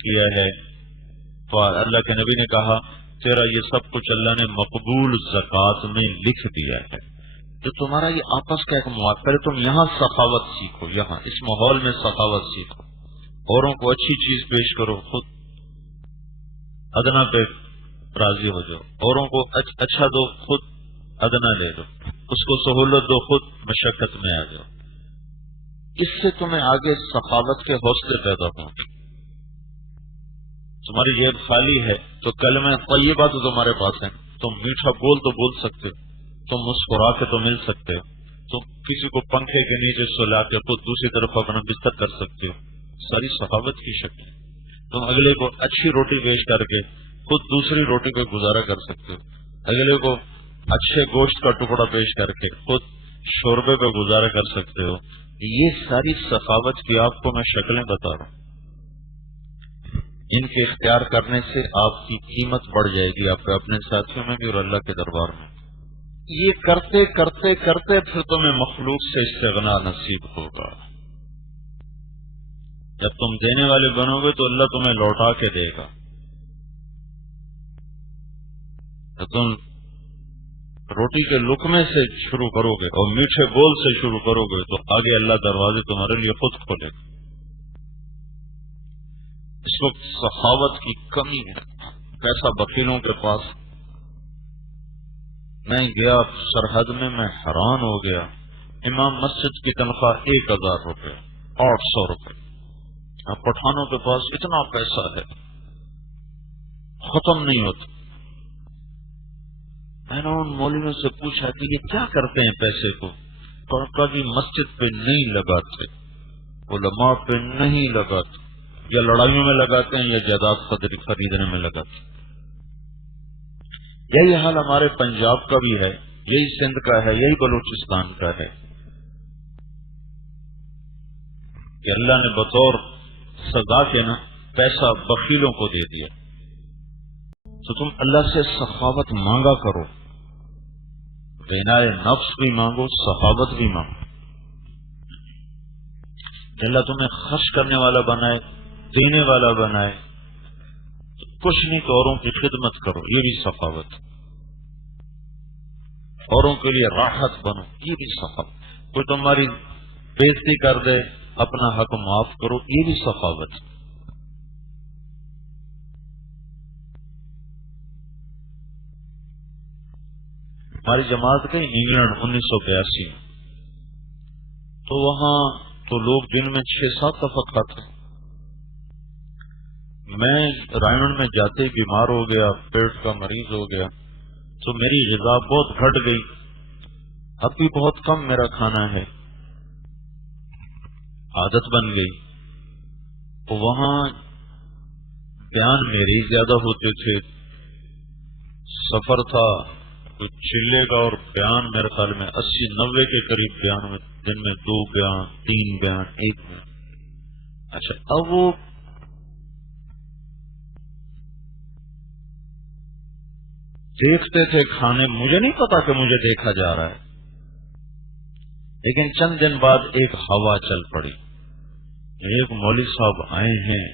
کیا ہے تو اللہ کے نبی نے کہا تیرا یہ سب کچھ اللہ نے مقبول زکوٰۃ میں لکھ دیا ہے. تو تمہارا یہ آپس کا ایک معاملہ ہے. تم یہاں سخاوت سیکھو، یہاں اس ماحول میں سخاوت سیکھو، اوروں کو اچھی چیز پیش کرو، خود ادنا پہ راضی ہو جاؤ، اوروں کو اچھا دو، خود ادنا لے لو، اس کو سہولت دو، خود مشقت میں آ جاؤ. اس سے تمہیں آگے سخاوت کے حوصلے پیدا ہوں گے. تمہاری جیب خالی ہے تو کلمہ طیبہ تو تمہارے پاس ہے، تم میٹھا بول تو بول سکتے ہو، تم مسکرا کے تو مل سکتے ہو، تم کسی کو پنکھے کے نیچے سلا کے خود دوسری طرف اپنا بستر کر سکتے ہو. ساری سخاوت کی شکل. تم اگلے کو اچھی روٹی پیش کر کے خود دوسری روٹی پہ گزارا کر سکتے ہو، اگلے کو اچھے گوشت کا ٹکڑا پیش کر کے خود شوربے پہ گزارا کر سکتے ہو. یہ ساری سخاوت کی آپ کو میں شکلیں بتا رہا ہوں. ان کے اختیار کرنے سے آپ کی قیمت بڑھ جائے گی، آپ کے اپنے ساتھیوں میں بھی اور اللہ کے دربار میں. یہ کرتے کرتے کرتے پھر تمہیں مخلوق سے استغنا نصیب ہوگا. جب تم دینے والے بنو گے تو اللہ تمہیں لوٹا کے دے گا. جب تم روٹی کے لقمے سے شروع کرو گے اور میٹھے بول سے شروع کرو گے تو آگے اللہ دروازے تمہارے لیے خود کھولے گا. اس وقت سخاوت کی کمی ہے، پیسہ بخیلوں کے پاس. میں گیا سرحد میں حیران ہو گیا. امام مسجد کی تنخواہ 1000 روپے، 800 روپے. اب پٹھانوں کے پاس اتنا پیسہ ہے، ختم نہیں ہوتا. میں نے ان مولویوں سے پوچھا کہ یہ کیا کرتے ہیں پیسے کو؟ کبھی مسجد پہ نہیں لگاتے، علماء پہ نہیں لگاتے، یا لڑائیوں میں لگاتے ہیں یا جائیداد خریدنے میں لگاتے ہیں. یہی حال ہمارے پنجاب کا بھی ہے، یہی سندھ کا ہے، یہی بلوچستان کا ہے کہ اللہ نے بطور سزا کے نا پیسہ بخیلوں کو دے دیا. تو تم اللہ سے سخاوت مانگا کرو، غنائے نفس بھی مانگو، سخاوت بھی مانگو. اللہ تمہیں خرچ کرنے والا بنائے، دینے والا بنائے. کچھ نہیں تو اوروں کی خدمت کرو، یہ بھی سخاوت. اوروں کے لیے راحت بنو، یہ بھی سخاوت. کوئی تمہاری بےزتی کر دے، اپنا حق معاف کرو، یہ بھی سخاوت. ہماری جماعت گئی انگلینڈ 1982 میں، تو وہاں تو لوگ دن میں 6-7 دفعہ کھاتے. میں رائمنڈ میں جاتے ہی بیمار ہو گیا، پیٹ کا مریض ہو گیا، تو میری غذا بہت گھٹ گئی. اب بھی بہت کم میرا کھانا ہے، عادت بن گئی. تو وہاں بیان میرے ہی زیادہ ہوتے تھے. سفر تھا کچھ چلے گا اور بیان میرے خیال میں 80-90 کے قریب بیان میں، دن میں 2 بیان، 3 بیان، 1 بیان. اچھا، اب وہ دیکھتے تھے کھانے، مجھے نہیں پتا کہ مجھے دیکھا جا رہا ہے. لیکن چند دن بعد ایک ہوا چل پڑی. ایک مولوی صاحب آئے ہیں،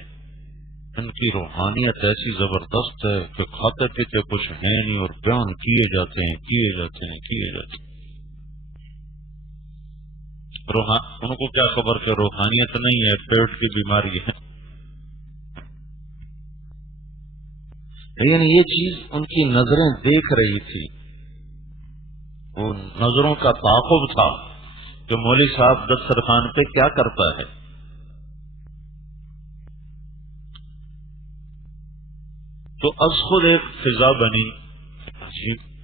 ان کی روحانیت ایسی زبردست ہے کہ کھاتے پیتے کچھ ہے نہیں اور بیان کیے جاتے ہیں. ان کو کیا خبر کہ روحانیت نہیں ہے، پیٹ کی بیماری ہے. لیکن یہ چیز ان کی نظریں دیکھ رہی تھی، وہ نظروں کا تعاقب تھا کہ مولوی صاحب دسترخوان پہ کیا کرتا ہے. تو از خود ایک فضا بنی،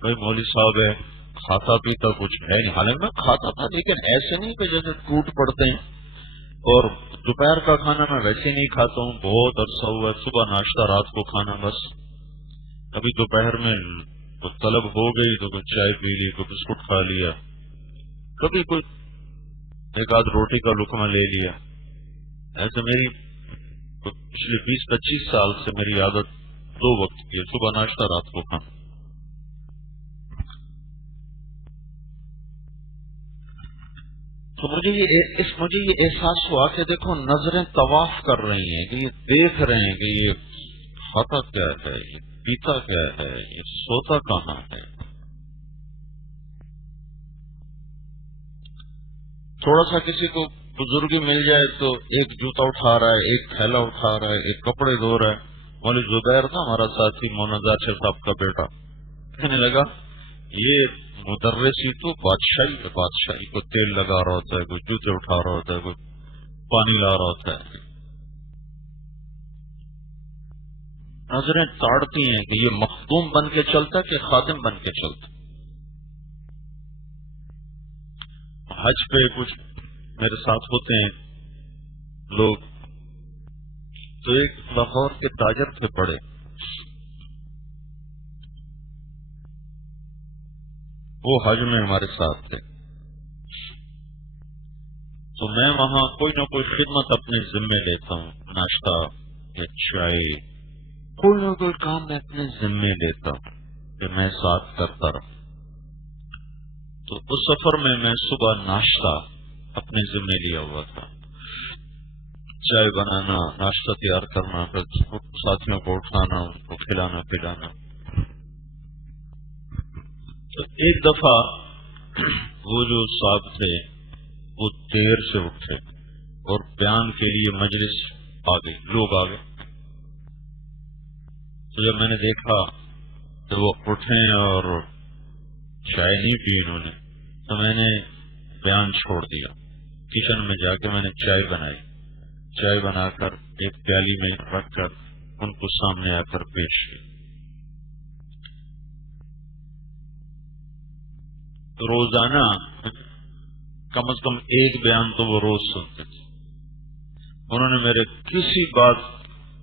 بھائی مولوی صاحب ہے، کھاتا پیتا کچھ ہے نہیں. حالانکہ میں کھاتا تھا لیکن ایسے نہیں کہ جیسے ٹوٹ پڑتے ہیں. اور دوپہر کا کھانا میں ویسے نہیں کھاتا ہوں، بہت عرصہ ہوا. صبح ناشتہ، رات کو کھانا، بس. کبھی دوپہر میں طلب ہو گئی تو کوئی چائے پی لی، کوئی بسکٹ کھا لیا، کبھی کوئی ایک آدھ روٹی کا لقمہ لے لیا. ایسے میری پچھلے 20-25 سال سے میری عادت 2 وقت کی ہے، صبح ناشتہ، رات کو کھانا. تو مجھے یہ احساس ہوا کہ دیکھو نظریں طواف کر رہی ہیں، کہ یہ دیکھ رہے ہیں کہ یہ کھاتا کیا ہے، یہ پیتا کیا ہے، یہ سوتا کہاں ہے. تھوڑا سا کسی کو بزرگی مل جائے تو ایک جوتا اٹھا رہا ہے، ایک تھیلا اٹھا رہا ہے، ایک کپڑے دھو رہا ہے. مولوی زبیر تھا ہمارا ساتھی، مولانا ظاہر صاحب کا بیٹا، کہنے لگا یہ مدرسی تو بادشاہی کو تیل لگا رہا ہوتا ہے، کوئی جوتے اٹھا رہا ہوتا ہے، کوئی پانی لا رہا ہوتا ہے. نظریں تاڑتی ہیں کہ یہ مخدوم بن کے چلتا کہ خادم بن کے چلتا. حج پہ کچھ میرے ساتھ ہوتے ہیں لوگ، تو ایک لاہور کے تاجر تھے بڑے، وہ حج میں ہمارے ساتھ تھے. تو میں وہاں کوئی نہ کوئی خدمت اپنے ذمے لیتا ہوں، ناشتہ یا چائے، کوئی نہ کوئی کام میں اپنے ذمے لیتا ہوں کہ میں ساتھ کرتا رہا. تو اس سفر میں صبح ناشتہ اپنے ذمے لیا ہوا تھا، چائے بنانا، ناشتہ تیار کرنا، پھر ساتھیوں کو اٹھانا، ان کو کھلانا پلانا. تو ایک دفعہ وہ جو صاحب تھے وہ دیر سے اٹھے اور بیان کے لیے مجلس آ گئی، لوگ آ گئے. تو جب میں نے دیکھا تو وہ اٹھے اور چائے نہیں پی انہوں نے، تو میں نے بیان چھوڑ دیا. کچن میں جا کے میں نے چائے بنائی، چائے بنا کر ایک پیالی میں رکھ کر ان کو سامنے آ کر پیش کی. روزانہ کم از کم ایک بیان تو وہ روز سنتے تھے. انہوں نے میرے کسی بات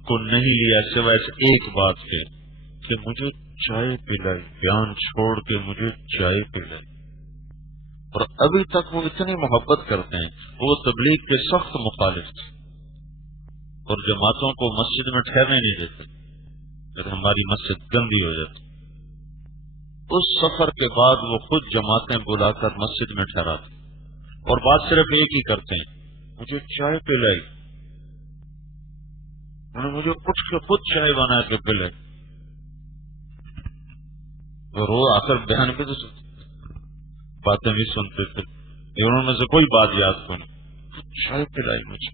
کو نہیں لیا سوائے اس ایک بات کے کہ مجھے چائے پلائی، بیان چھوڑ کے مجھے چائے پلائی. اور ابھی تک وہ اتنی محبت کرتے ہیں. وہ تبلیغ کے سخت مخالف تھے اور جماعتوں کو مسجد میں ٹھہرنے نہیں دیتے کہ ہماری مسجد گندی ہو جاتی. اس سفر کے بعد وہ خود جماعتیں بلا کر مسجد میں ٹھہراتے اور بات صرف ایک ہی کرتے ہیں، مجھے چائے پلائی. انہوں نے مجھے اٹھ کے خود چائے بنا کے پلائی. وہ روز آ کر بیان بھی تو باتیں بھی سنتے تھے، انہوں میں سے کوئی بات یاد کو نہیں، چائے پلائی مجھے.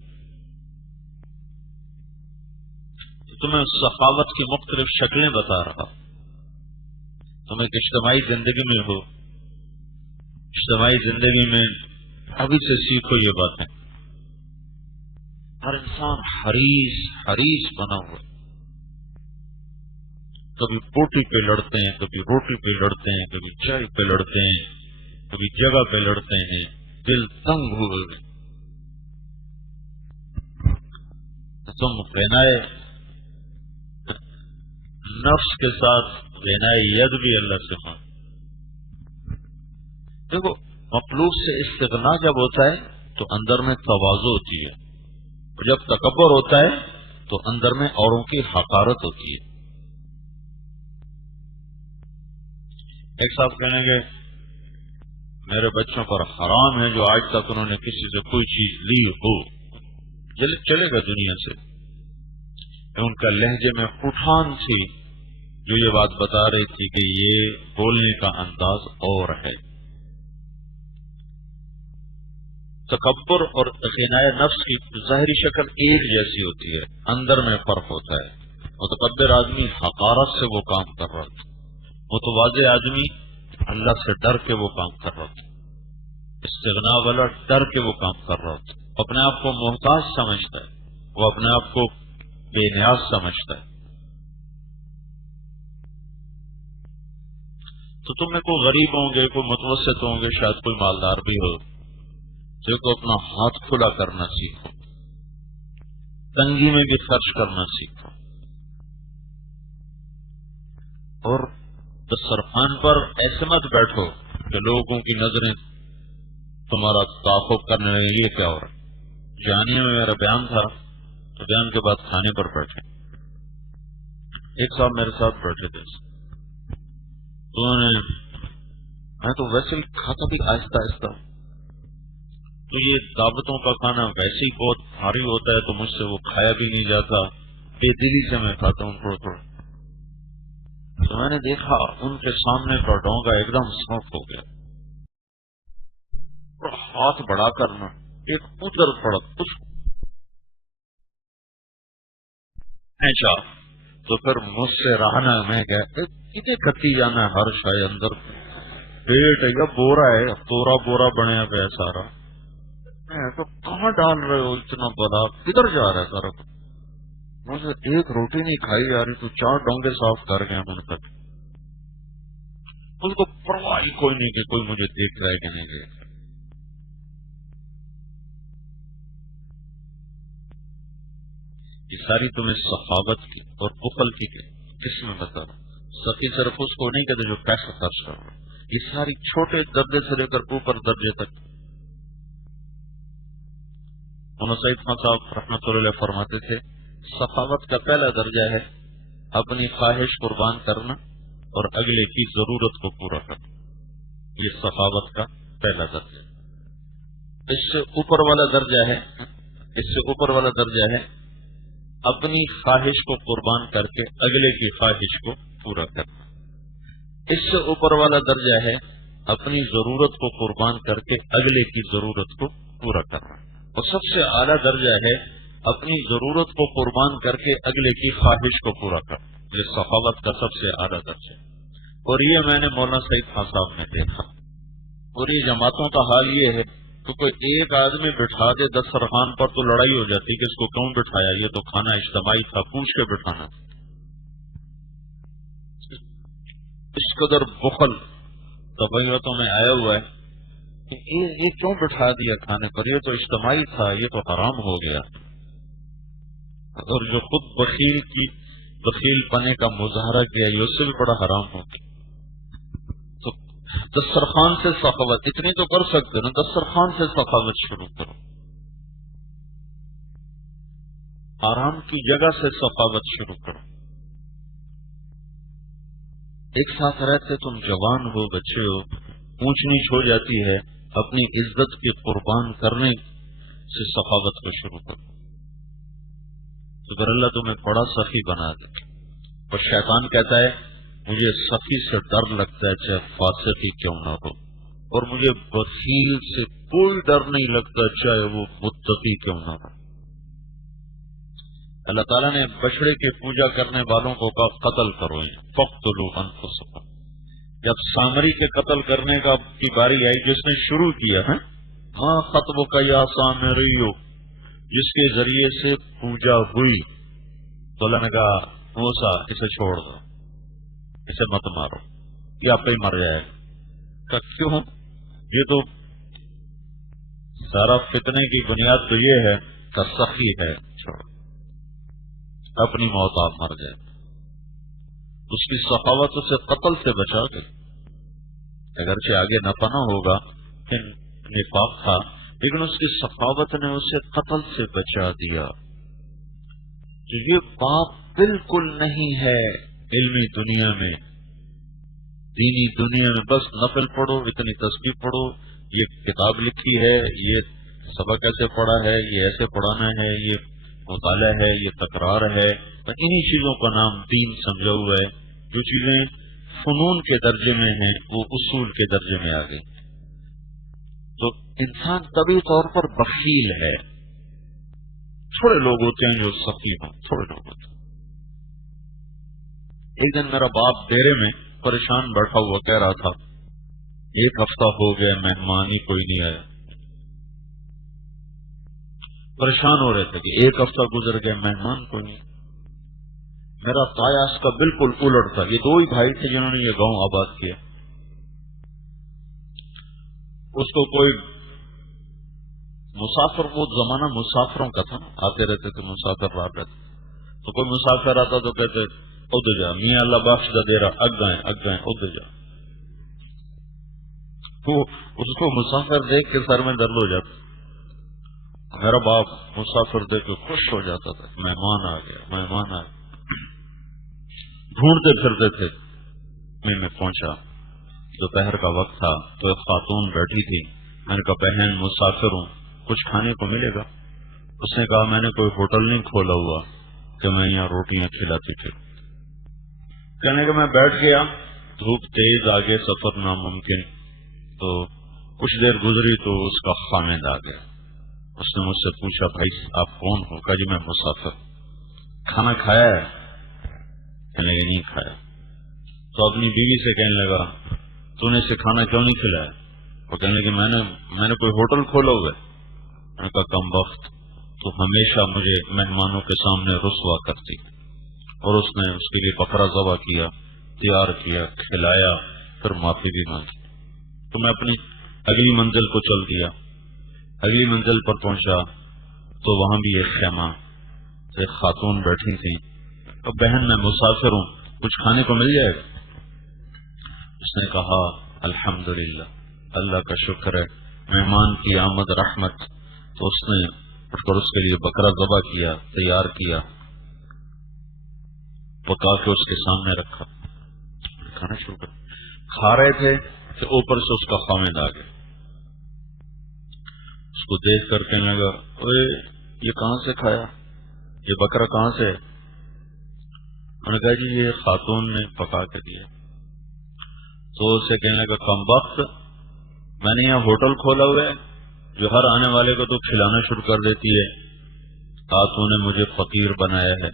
تو میں سخاوت کی مختلف شکلیں بتا رہا. تم ایک اجتماعی زندگی میں ہو، اجتماعی زندگی میں ابھی سے سیکھو یہ باتیں. ہر انسان حریص بنا ہوا، کبھی بوٹی پہ لڑتے ہیں، کبھی روٹی پہ لڑتے ہیں، کبھی چائے پہ لڑتے ہیں، کبھی جگہ پہ لڑتے ہیں. دل تنگ ہوئے تم غنائے نفس کے ساتھ غنائے ید بھی اللہ سے مانگ. دیکھو مخلوق سے استغنا جب ہوتا ہے تو اندر میں تواضع ہوتی ہے، اور جب تکبر ہوتا ہے تو اندر میں اوروں کی حقارت ہوتی ہے. ایک صاحب کہنے گے میرے بچوں پر حرام ہے جو آج تک انہوں نے کسی سے کوئی چیز لی ہو، چلے گا دنیا سے. ان کا لہجے میں اٹھان تھی جو یہ بات بتا رہی تھی کہ یہ بولنے کا انداز اور ہے. تکبر اور غنائے نفس کی ظاہری شکل ایک جیسی ہوتی ہے، اندر میں فرق ہوتا ہے. متکبر آدمی حقارت سے وہ کام کر رہا تھا، متواضع آدمی اللہ سے ڈر کے وہ کام کر رہا تھا، استغنا والا ڈر کے وہ کام کر رہا تھا. اپنے آپ کو محتاج سمجھتا ہے، وہ اپنے آپ کو بے نیاز سمجھتا ہے. تو تم میں کوئی غریب ہوں گے، کوئی متوسط ہوں گے، شاید کوئی مالدار بھی ہو، جو کو اپنا ہاتھ کھلا کرنا سیکھو، تنگی میں بھی خرچ کرنا سیکھو، اور دسترخوان پر ایسے مت بیٹھو کہ لوگوں کی نظریں تمہارا تعاقب کرنے لگے یہ کیا ہو رہا. جانیے میں میرا بیان تھا تو بیان کے بعد کھانے پر بیٹھے. ایک صاحب میرے ساتھ بیٹھے تھے، تو انہوں نے، میں تو ویسے ہی کھاتا بھی آہستہ آہستہ، تو یہ دعوتوں کا کھانا ویسے ہی بہت بھاری ہوتا ہے، تو مجھ سے وہ کھایا بھی نہیں جاتا، بے دلی سے میں کھاتا ہوں تھوڑا تھوڑا۔ تو میں نے دیکھا ان کے سامنے کا ڈونگا ایک دم صاف ہو گیا، اور ہاتھ بڑھا کر نا ایک ادھر پڑا کچھ ایچا، تو پھر مجھ سے رہنا میں گیا کتنے کتی جانا ہے ہر شاید اندر پیٹ ہے یا بورا ہے، تورا بورا بنیا گیا سارا۔ میں تو کہاں ڈال رہے ہو اتنا بڑا، کدھر جا رہا ہے سارا؟ مجھے ایک روٹی نہیں کھائی جا رہی، تو 4 ڈونگے صاف کر گئے من تک، اس کو پرواہ ہی کوئی نہیں کہ کوئی مجھے دیکھ رہا ہے کہ نہیں دیکھ رہا۔ یہ ساری تمہیں سخاوت کی اور بخل کی قسم بتا رہا ہوں۔ سخی صرف اس کو نہیں کہتے جو پیسہ خرچ کر رہا، یہ ساری چھوٹے درجے سے لے کر اوپر درجے تک۔ مولانا سعید خان صاحب رحمۃ اللہ علیہ فرماتے تھے سخاوت کا پہلا درجہ ہے اپنی خواہش قربان کرنا اور اگلے کی ضرورت کو پورا کرنا، یہ سخاوت کا پہلا درجہ ہے۔ اس سے اوپر والا درجہ ہے، اس سے اوپر والا درجہ ہے اپنی خواہش کو قربان کر کے اگلے کی خواہش کو پورا کرنا۔ اس سے اوپر والا درجہ ہے اپنی ضرورت کو قربان کر کے اگلے کی ضرورت کو پورا کرنا، اور سب سے اعلیٰ درجہ ہے اپنی ضرورت کو قربان کر کے اگلے کی خواہش کو پورا کرنا۔ یہ سخاوت کا سب سے اعلیٰ درجہ ہے، اور یہ میں نے مولانا سعید خان صاحب میں دیکھا۔ اور یہ جماعتوں کا حال یہ ہے تو کوئی ایک آدمی بٹھا دے دسترخوان پر تو لڑائی ہو جاتی کہ اس کو کیوں بٹھایا، یہ تو کھانا اجتماعی تھا، پوچھ کے بٹھانا۔ اس قدر بخل طبیعتوں میں آیا ہوا ہے کہ یہ کیوں بٹھا دیا کھانے پر، یہ تو اجتماعی تھا، یہ تو حرام ہو گیا۔ اور جو خود بخیل پنے کا مظاہرہ کیا یہ اس سے بھی بڑا حرام ہو گیا۔ تو دسترخوان سے سخاوت اتنی تو کر سکتے نا، دسترخوان سے سخاوت شروع کرو، آرام کی جگہ سے سخاوت شروع کرو۔ ایک ساتھ رہتے تم جوان ہو، بچے ہو، اونچ نیچ ہو جاتی ہے، اپنی عزت کی قربان کرنے سے سخاوت کو شروع کرو، تو پھر اللہ تمہیں بڑا سخی بنا دے۔ اور شیطان کہتا ہے مجھے سخی سے ڈر لگتا ہے چاہے فاسق ہی کیوں نہ ہو، اور مجھے بخیل سے کوئی ڈر نہیں لگتا چاہے وہ متقی کیوں نہ ہو۔ اللہ تعالیٰ نے بچڑے کی پوجا کرنے والوں کو کہا قتل کرو، فاقتلوا انفسکم۔ جب سامری کے قتل کرنے کی باری آئی، جس نے شروع کیا ہے ماں خطبک یا سامریو، جس کے ذریعے سے پوجا ہوئی، تو اللہ نے کہا موسیٰ اسے چھوڑ دو، اسے مت مارو، یہ آپ ہی مر جائے گا۔ کیوں؟ یہ تو سارا فتنے کی بنیاد تو یہ ہے کہ سخی ہے، چھوڑ اپنی موت آپ مر جائے۔ اس کی سخاوت اسے قتل سے بچا گئی، اگرچہ آگے نہ پنا ہوگا نفاق تھا، لیکن اس کی سخاوت نے اسے قتل سے بچا دیا۔ تو یہ بات بالکل نہیں ہے علمی دنیا میں، دینی دنیا میں بس نفل پڑھو، اتنی تسبیح پڑھو، یہ کتاب لکھی ہے، یہ سبق ایسے پڑھا ہے، یہ ایسے پڑھانا ہے، یہ مطالعہ ہے، یہ تکرار ہے، اور انہی چیزوں کا نام دین سمجھا ہوا ہے۔ جو چیزیں فنون کے درجے میں ہیں وہ اصول کے درجے میں آ گئی۔ تو انسان طبی طور پر بخیل ہے، تھوڑے لوگ ہوتے ہیں جو سخی ہوں، تھوڑے لوگ ہوتے ہیں۔ ایک دن میرا باپ ڈیرے میں پریشان بیٹھا ہوا کہہ رہا تھا 1 ہفتہ ہو گیا مہمان ہی کوئی نہیں آیا، پریشان ہو رہے تھے کہ 1 ہفتہ گزر گیا مہمان کوئی نہیں۔ میرا تایا اس کا بالکل الٹ تھا، یہ 2 ہی بھائی تھے جنہوں نے یہ گاؤں آباد کیا۔ اس کو کوئی مسافر، وہ زمانہ مسافروں کا تھا نا، آتے رہتے تھے مسافر رات رہتے، تو کوئی مسافر آتا تو کہتے ادھر جا میاں اللہ بخش دا دے رہا، اگ گئے ادھر جا۔ تو اس کو مسافر دیکھ کے سر میں درد ہو جاتا، میرا باپ مسافر دیکھ کے خوش ہو جاتا تھا، مہمان آ گیا، مہمان آ گیا۔ ڈھونڈتے پھرتے تھے، میں پہنچا، دوپہر کا وقت تھا، تو ایک خاتون بیٹھی تھی، میں نے کہا بہن مسافر ہوں، کچھ کھانے کو ملے گا؟ اس نے کہا میں نے کوئی ہوٹل نہیں کھولا ہوا کہ میں یہاں روٹیاں کھلاتی تھی. کہنے کہ میں بیٹھ گیا، دھوپ تیز، آگے سفر ناممکن. تو کچھ دیر گزری تو اس کا خامد آ گیا. اس نے مجھ سے پوچھا بھائی آپ کون ہو؟ کہا جی میں مسافر. کھانا کھایا ہے؟ کہنے لگے نہیں کھایا. تو اپنی بیوی سے کہنے لگا تو نے اسے کھانا کیوں نہیں کھلایا؟ وہ کہنے لگے میں نے کوئی ہوٹل کھولا ہوا ہے. میں نے کہا کم وقت، تو ہمیشہ مجھے مہمانوں کے سامنے رسوا کرتی. اور اس نے اس کے لیے بکرا ذبح کیا، تیار کیا، کھلایا، پھر معافی بھی مانگی. تو میں اپنی اگلی منزل کو چل دیا. اگلی منزل پر پہنچا تو وہاں بھی ایک خیمہ، ایک خاتون بیٹھی تھی. اب بہن میں مسافر ہوں، کچھ کھانے کو مل جائے گا؟ اس نے کہا الحمدللہ، اللہ کا شکر ہے، مہمان کی آمد رحمت. تو اس نے اٹھ کر اس کے لیے بکرا ذبح کیا، تیار کیا، پکا کے اس کے سامنے رکھا، کھانا شروع کر. کھا رہے تھے کہ اوپر سے اس کا خامد آ گیا. اس کو دیکھ کر کہنے لگا اوے یہ کہاں سے کھایا، یہ بکرا کہاں سے ہے؟ انہوں نے کہا جی یہ خاتون نے پکا کے دیا. تو اسے کہنے لگا کم وقت، میں نے یہاں ہوٹل کھولا ہوا ہے جو ہر آنے والے کو تو کھلانا شروع کر دیتی ہے، تو نے مجھے فقیر بنایا ہے.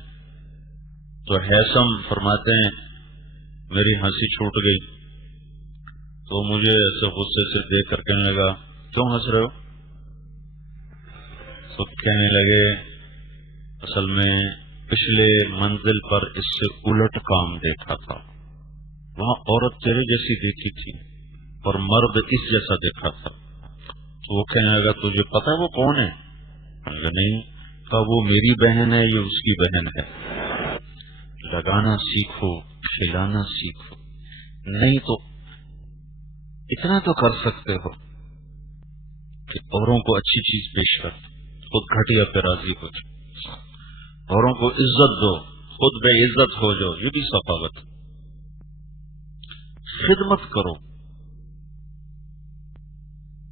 تو حیثم فرماتے ہیں میری ہنسی چھوٹ گئی. تو مجھے ایسے غصے سے دیکھ کر کہنے لگا کیوں ہنس رہے ہو؟ تو کہنے لگے اصل میں پچھلے منزل پر اس سے الٹ کام دیکھا تھا، وہاں عورت تیرے جیسی دیکھی تھی اور مرد اس جیسا دیکھا تھا. تو وہ کہنے لگا تجھے پتا ہے وہ کون ہے؟ نہیں. کہا وہ میری بہن ہے، یہ اس کی بہن ہے. لگانا سیکھو، کھلانا سیکھو، نہیں تو اتنا تو کر سکتے ہو کہ اوروں کو اچھی چیز پیش کر، خود گھٹیا پہ راضی ہو جاؤ. اوروں کو عزت دو، خود بے عزت ہو جاؤ، یہ بھی سخاوت. خدمت کرو،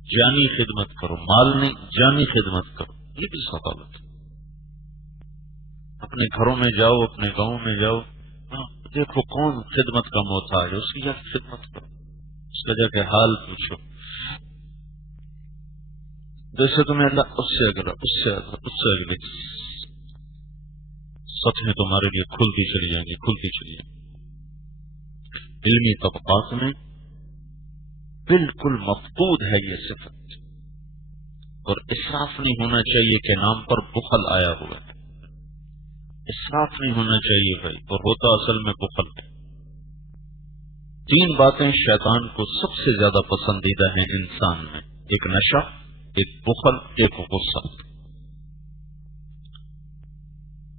جانی خدمت کرو، مال نہیں جانی خدمت کرو، یہ بھی سخاوت. اپنے گھروں میں جاؤ، اپنے گاؤں میں جاؤ، دیکھو کون خدمت کا محتاج ہے، اس کی جا کے خدمت کرو، اس کا جا کے حال پوچھو. جیسے تمہیں اللہ اس سے اگلا، اس سے اگلا، اس سے اگلے سطحیں تمہارے لیے کھلتی چلی جائیں گی، کھلتی چلی جائیں گی. علمی طبقات میں بالکل مفقود ہے یہ صفت. اور اسراف نہیں ہونا چاہیے کہ نام پر بخل آیا ہوا ہے. اسراف نہیں ہونا چاہیے بھائی، اور ہوتا اصل میں بخل ہے. 3 باتیں شیطان کو سب سے زیادہ پسندیدہ ہیں انسان میں، ایک نشہ، ایک بخل، ایک غصہ.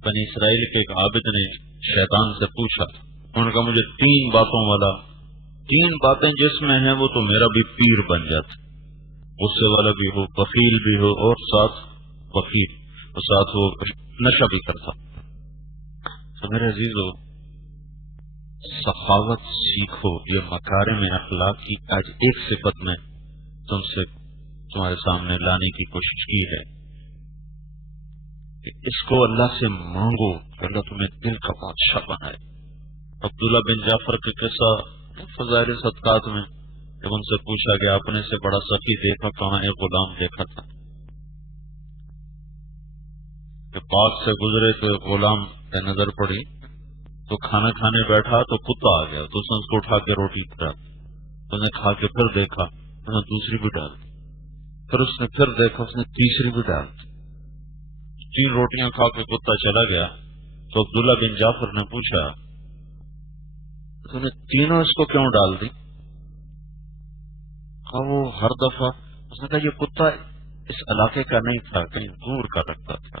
بنی اسرائیل کے ایک عابد نے شیطان سے پوچھا، انہوں نے کہا مجھے 3 باتوں والا، 3 باتیں جس میں ہیں وہ تو میرا بھی پیر بن جاتا، غصے والا بھی ہو، بخیل بھی ہو، اور ساتھ بخیل، اور ساتھ وہ نشہ بھی کرتا. تو میرے عزیزو سخاوت سیکھو. یہ مکارم اخلاق کی آج ایک صفت میں تمہارے سامنے لانے کی کوشش کی ہے کہ اس کو اللہ سے مانگو کہ اللہ تمہیں دل کا بادشاہ بنائے. عبداللہ بن جعفر کے قصہ فضائل صدقات میں جب ان سے پوچھا کہ آپ نے سے بڑا سخی دیکھا کہاں؟ ایک غلام دیکھا تھا کہ باغ سے گزرے تو ایک غلام پہ نظر پڑی، تو کھانا کھانے بیٹھا تو کتا آ گیا، تو اس نے اس کو اٹھا کے روٹی ڈال، تو نے کھا کے پھر دیکھا، اس نے دوسری بھی ڈال، پھر اس نے پھر دیکھا، اس نے تیسری بھی ڈال. 3 روٹیاں کھا کے کتا چلا گیا. تو عبداللہ بن جعفر نے پوچھا تو نے تینوں اس کو کیوں ڈال دی؟ کہا وہ ہر دفعہ، اس نے کہا یہ کتا اس علاقے کا نہیں تھا، کہیں دور کا رکھتا تھا،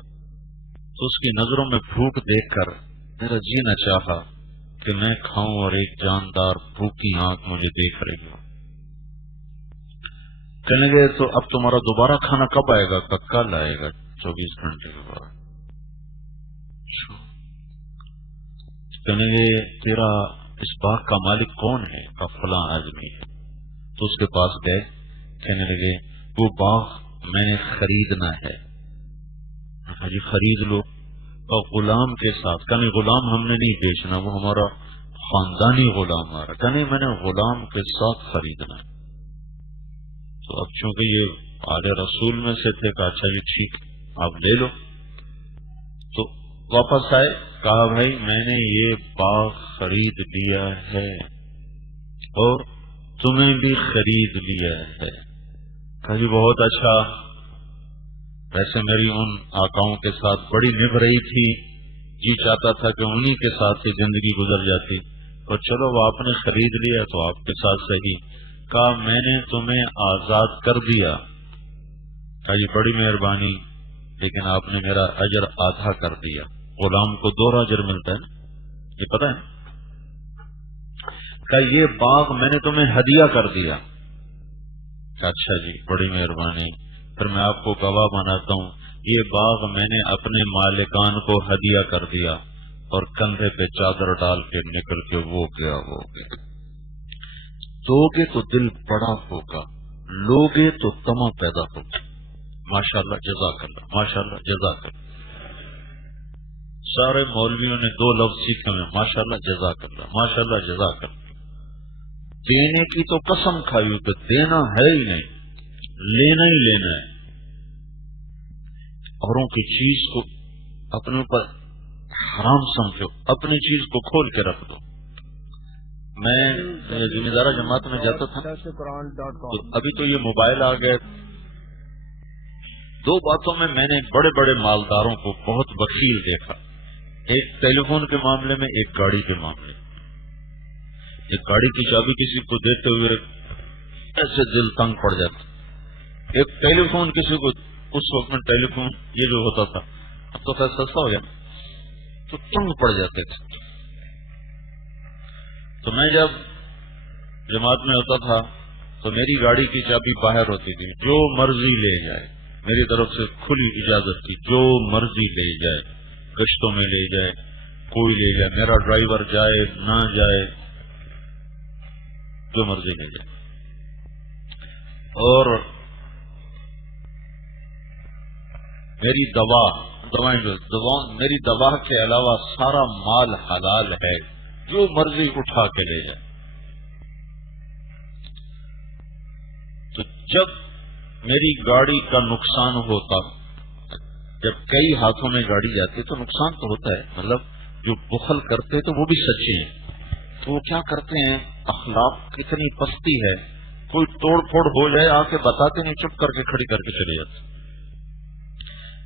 تو اس کی نظروں میں بھوک دیکھ کر میرا جی نہ چاہا کہ میں کھاؤں اور ایک جاندار بھوکی آنکھ مجھے دیکھ رہی ہو. کہنے گے تو اب تمہارا دوبارہ کھانا کب آئے گا؟ کل آئے گا 24 گھنٹے کے بعد. کہنے گے تیرا اس باغ کا مالک کون ہے؟ کا فلاں آدمی ہے. تو اس کے پاس گئے، کہنے لگے وہ باغ میں نے خریدنا ہے. جی خرید لو. اور غلام کے ساتھ کہیں غلام ہم نے نہیں بیچنا، وہ ہمارا خاندانی غلام آ رہا، کہیں میں نے غلام کے ساتھ خریدنا ہے. تو اب چونکہ یہ آل رسول میں سے تھے، کہا اچھا یہ ٹھیک آپ لے لو. تو واپس آئے، کہا بھائی میں نے یہ باغ خرید لیا ہے اور تمہیں بھی خرید لیا ہے. کہا جی بہت اچھا، ویسے میری ان آقاؤں کے ساتھ بڑی نبھ رہی تھی، جی چاہتا تھا کہ انہی کے ساتھ ہی زندگی گزر جاتی، اور چلو وہ آپ نے خرید لیا تو آپ کے ساتھ صحیح. کہا میں نے تمہیں آزاد کر دیا. کہا جی بڑی مہربانی، لیکن آپ نے میرا اجر آدھا کر دیا. غلام کو 2 اجر ملتا ہے نا، یہ پتہ ہے. کہا یہ باغ میں نے تمہیں ہدیہ کر دیا. کہا اچھا جی بڑی مہربانی، پھر میں آپ کو گواہ بناتا ہوں، یہ باغ میں نے اپنے مالکان کو ہدیہ کر دیا. اور کندھے پہ چادر ڈال کے نکل کے وہ گیا. دو گے تو دل بڑا ہوگا، لوگے تو تما پیدا ہوگا. ماشاءاللہ جزاک اللہ، ماشاءاللہ جزاک اللہ. سارے مولویوں نے 2 لفظ سیکھے میں، ماشاءاللہ جزاک اللہ، ماشاءاللہ جزاک اللہ. دینے کی تو قسم کھائی کہ دینا ہے ہی نہیں، لینا ہی لینا ہے. اوروں کی چیز کو اپنے اوپر حرام سمجھو، اپنی چیز کو کھول کے رکھ دو. میں ذمہ دارہ جماعت میں جاتا تھا تو ابھی تو یہ موبائل آ گئے. 2 باتوں میں نے بڑے بڑے مالداروں کو بہت بخیل دیکھا، ایک ٹیلی فون کے معاملے میں، ایک گاڑی کے معاملے میں. ایک گاڑی کی چابی کسی کو دیتے ہوئے ایسے دل تنگ پڑ جاتا. ایک ٹیلی فون کسی کو، اس وقت میں ٹیلی فون یہ جو ہوتا تھا، اب تو خیر سستا ہو گیا، تو تنگ پڑ جاتے تھے. تو میں جب جماعت میں ہوتا تھا تو میری گاڑی کی چابی باہر ہوتی تھی، جو مرضی لے جائے، میری طرف سے کھلی اجازت تھی، جو مرضی لے جائے، گشتوں میں لے جائے، کوئی لے جائے، میرا ڈرائیور جائے نہ جائے، جو مرضی لے جائے. اور میری میری دوا کے علاوہ سارا مال حلال ہے، جو مرضی اٹھا کے لے جائے. تو جب میری گاڑی کا نقصان ہوتا، جب کئی ہاتھوں میں گاڑی جاتی تو نقصان تو ہوتا ہے، مطلب جو بخل کرتے تو وہ بھی سچے ہیں. تو وہ کیا کرتے ہیں، اخلاق کتنی پستی ہے، کوئی توڑ پھوڑ ہو جائے آ کے بتاتے نہیں، چپ کر کے کھڑی کر کے چلے جاتے.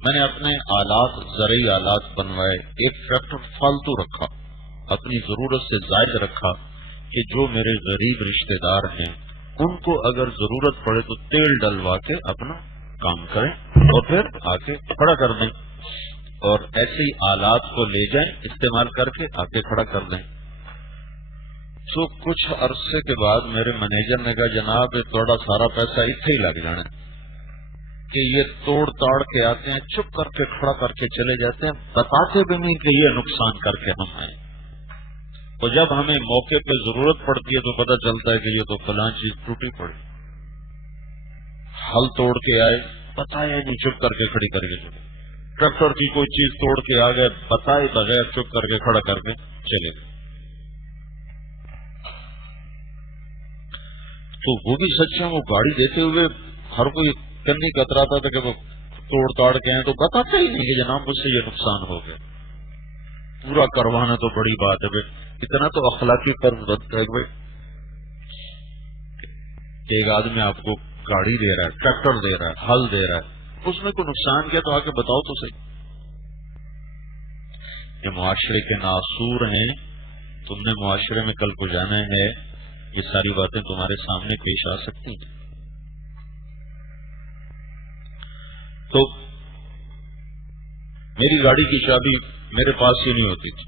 میں نے اپنے آلات، زرعی آلات بنوائے، ایک ٹریکٹر فالتو رکھا، اپنی ضرورت سے زائد رکھا کہ جو میرے غریب رشتہ دار ہیں ان کو اگر ضرورت پڑے تو تیل ڈلوا کے اپنا کام کریں اور پھر آ کے کھڑا کر دیں، اور ایسے ہی آلات کو لے جائیں، استعمال کر کے آ کے کھڑا کر دیں. تو کچھ عرصے کے بعد میرے مینیجر نے کہا جناب یہ تھوڑا سارا پیسہ اتنے ہی لگ جانا کہ یہ توڑ تاڑ کے آتے ہیں، چپ کر کے کھڑا کر کے چلے جاتے ہیں، بتاتے بھی نہیں کہ یہ نقصان کر کے ہم آئے. تو جب ہمیں موقع پہ ضرورت پڑتی ہے تو پتہ چلتا ہے کہ یہ تو فلاں چیز ٹوٹی پڑی، ہل توڑ کے آئے، بتایا نہیں، چپ کر کے کھڑی کر کے چلے. ٹریکٹر کی کوئی چیز توڑ کے آ گئے، بتائے بغیر چپ کر کے کھڑا کر کے چلے گئے. تو وہ بھی سچ ہے، وہ گاڑی دیتے ہوئے ہر کوئی کنی کتراتا تھا کہ وہ توڑ تاڑ کے ہیں، تو بتاتا ہی نہیں کہ جناب مجھ سے یہ نقصان ہو گیا. پورا کروانا تو بڑی بات ہے بھائی، اتنا تو اخلاقی فرض بنتا ہے بھائی کہ ایک آدمی آپ کو گاڑی دے رہا ہے، ٹریکٹر دے رہا ہے، ہل دے رہا ہے، اس میں کوئی نقصان کیا تو آ کے بتاؤ تو صحیح. یہ معاشرے کے ناصور ہیں، تم نے معاشرے میں کل کو جانا ہے، یہ ساری باتیں تمہارے سامنے پیش آ سکتی ہیں. تو میری گاڑی کی چابی میرے پاس ہی نہیں ہوتی تھی،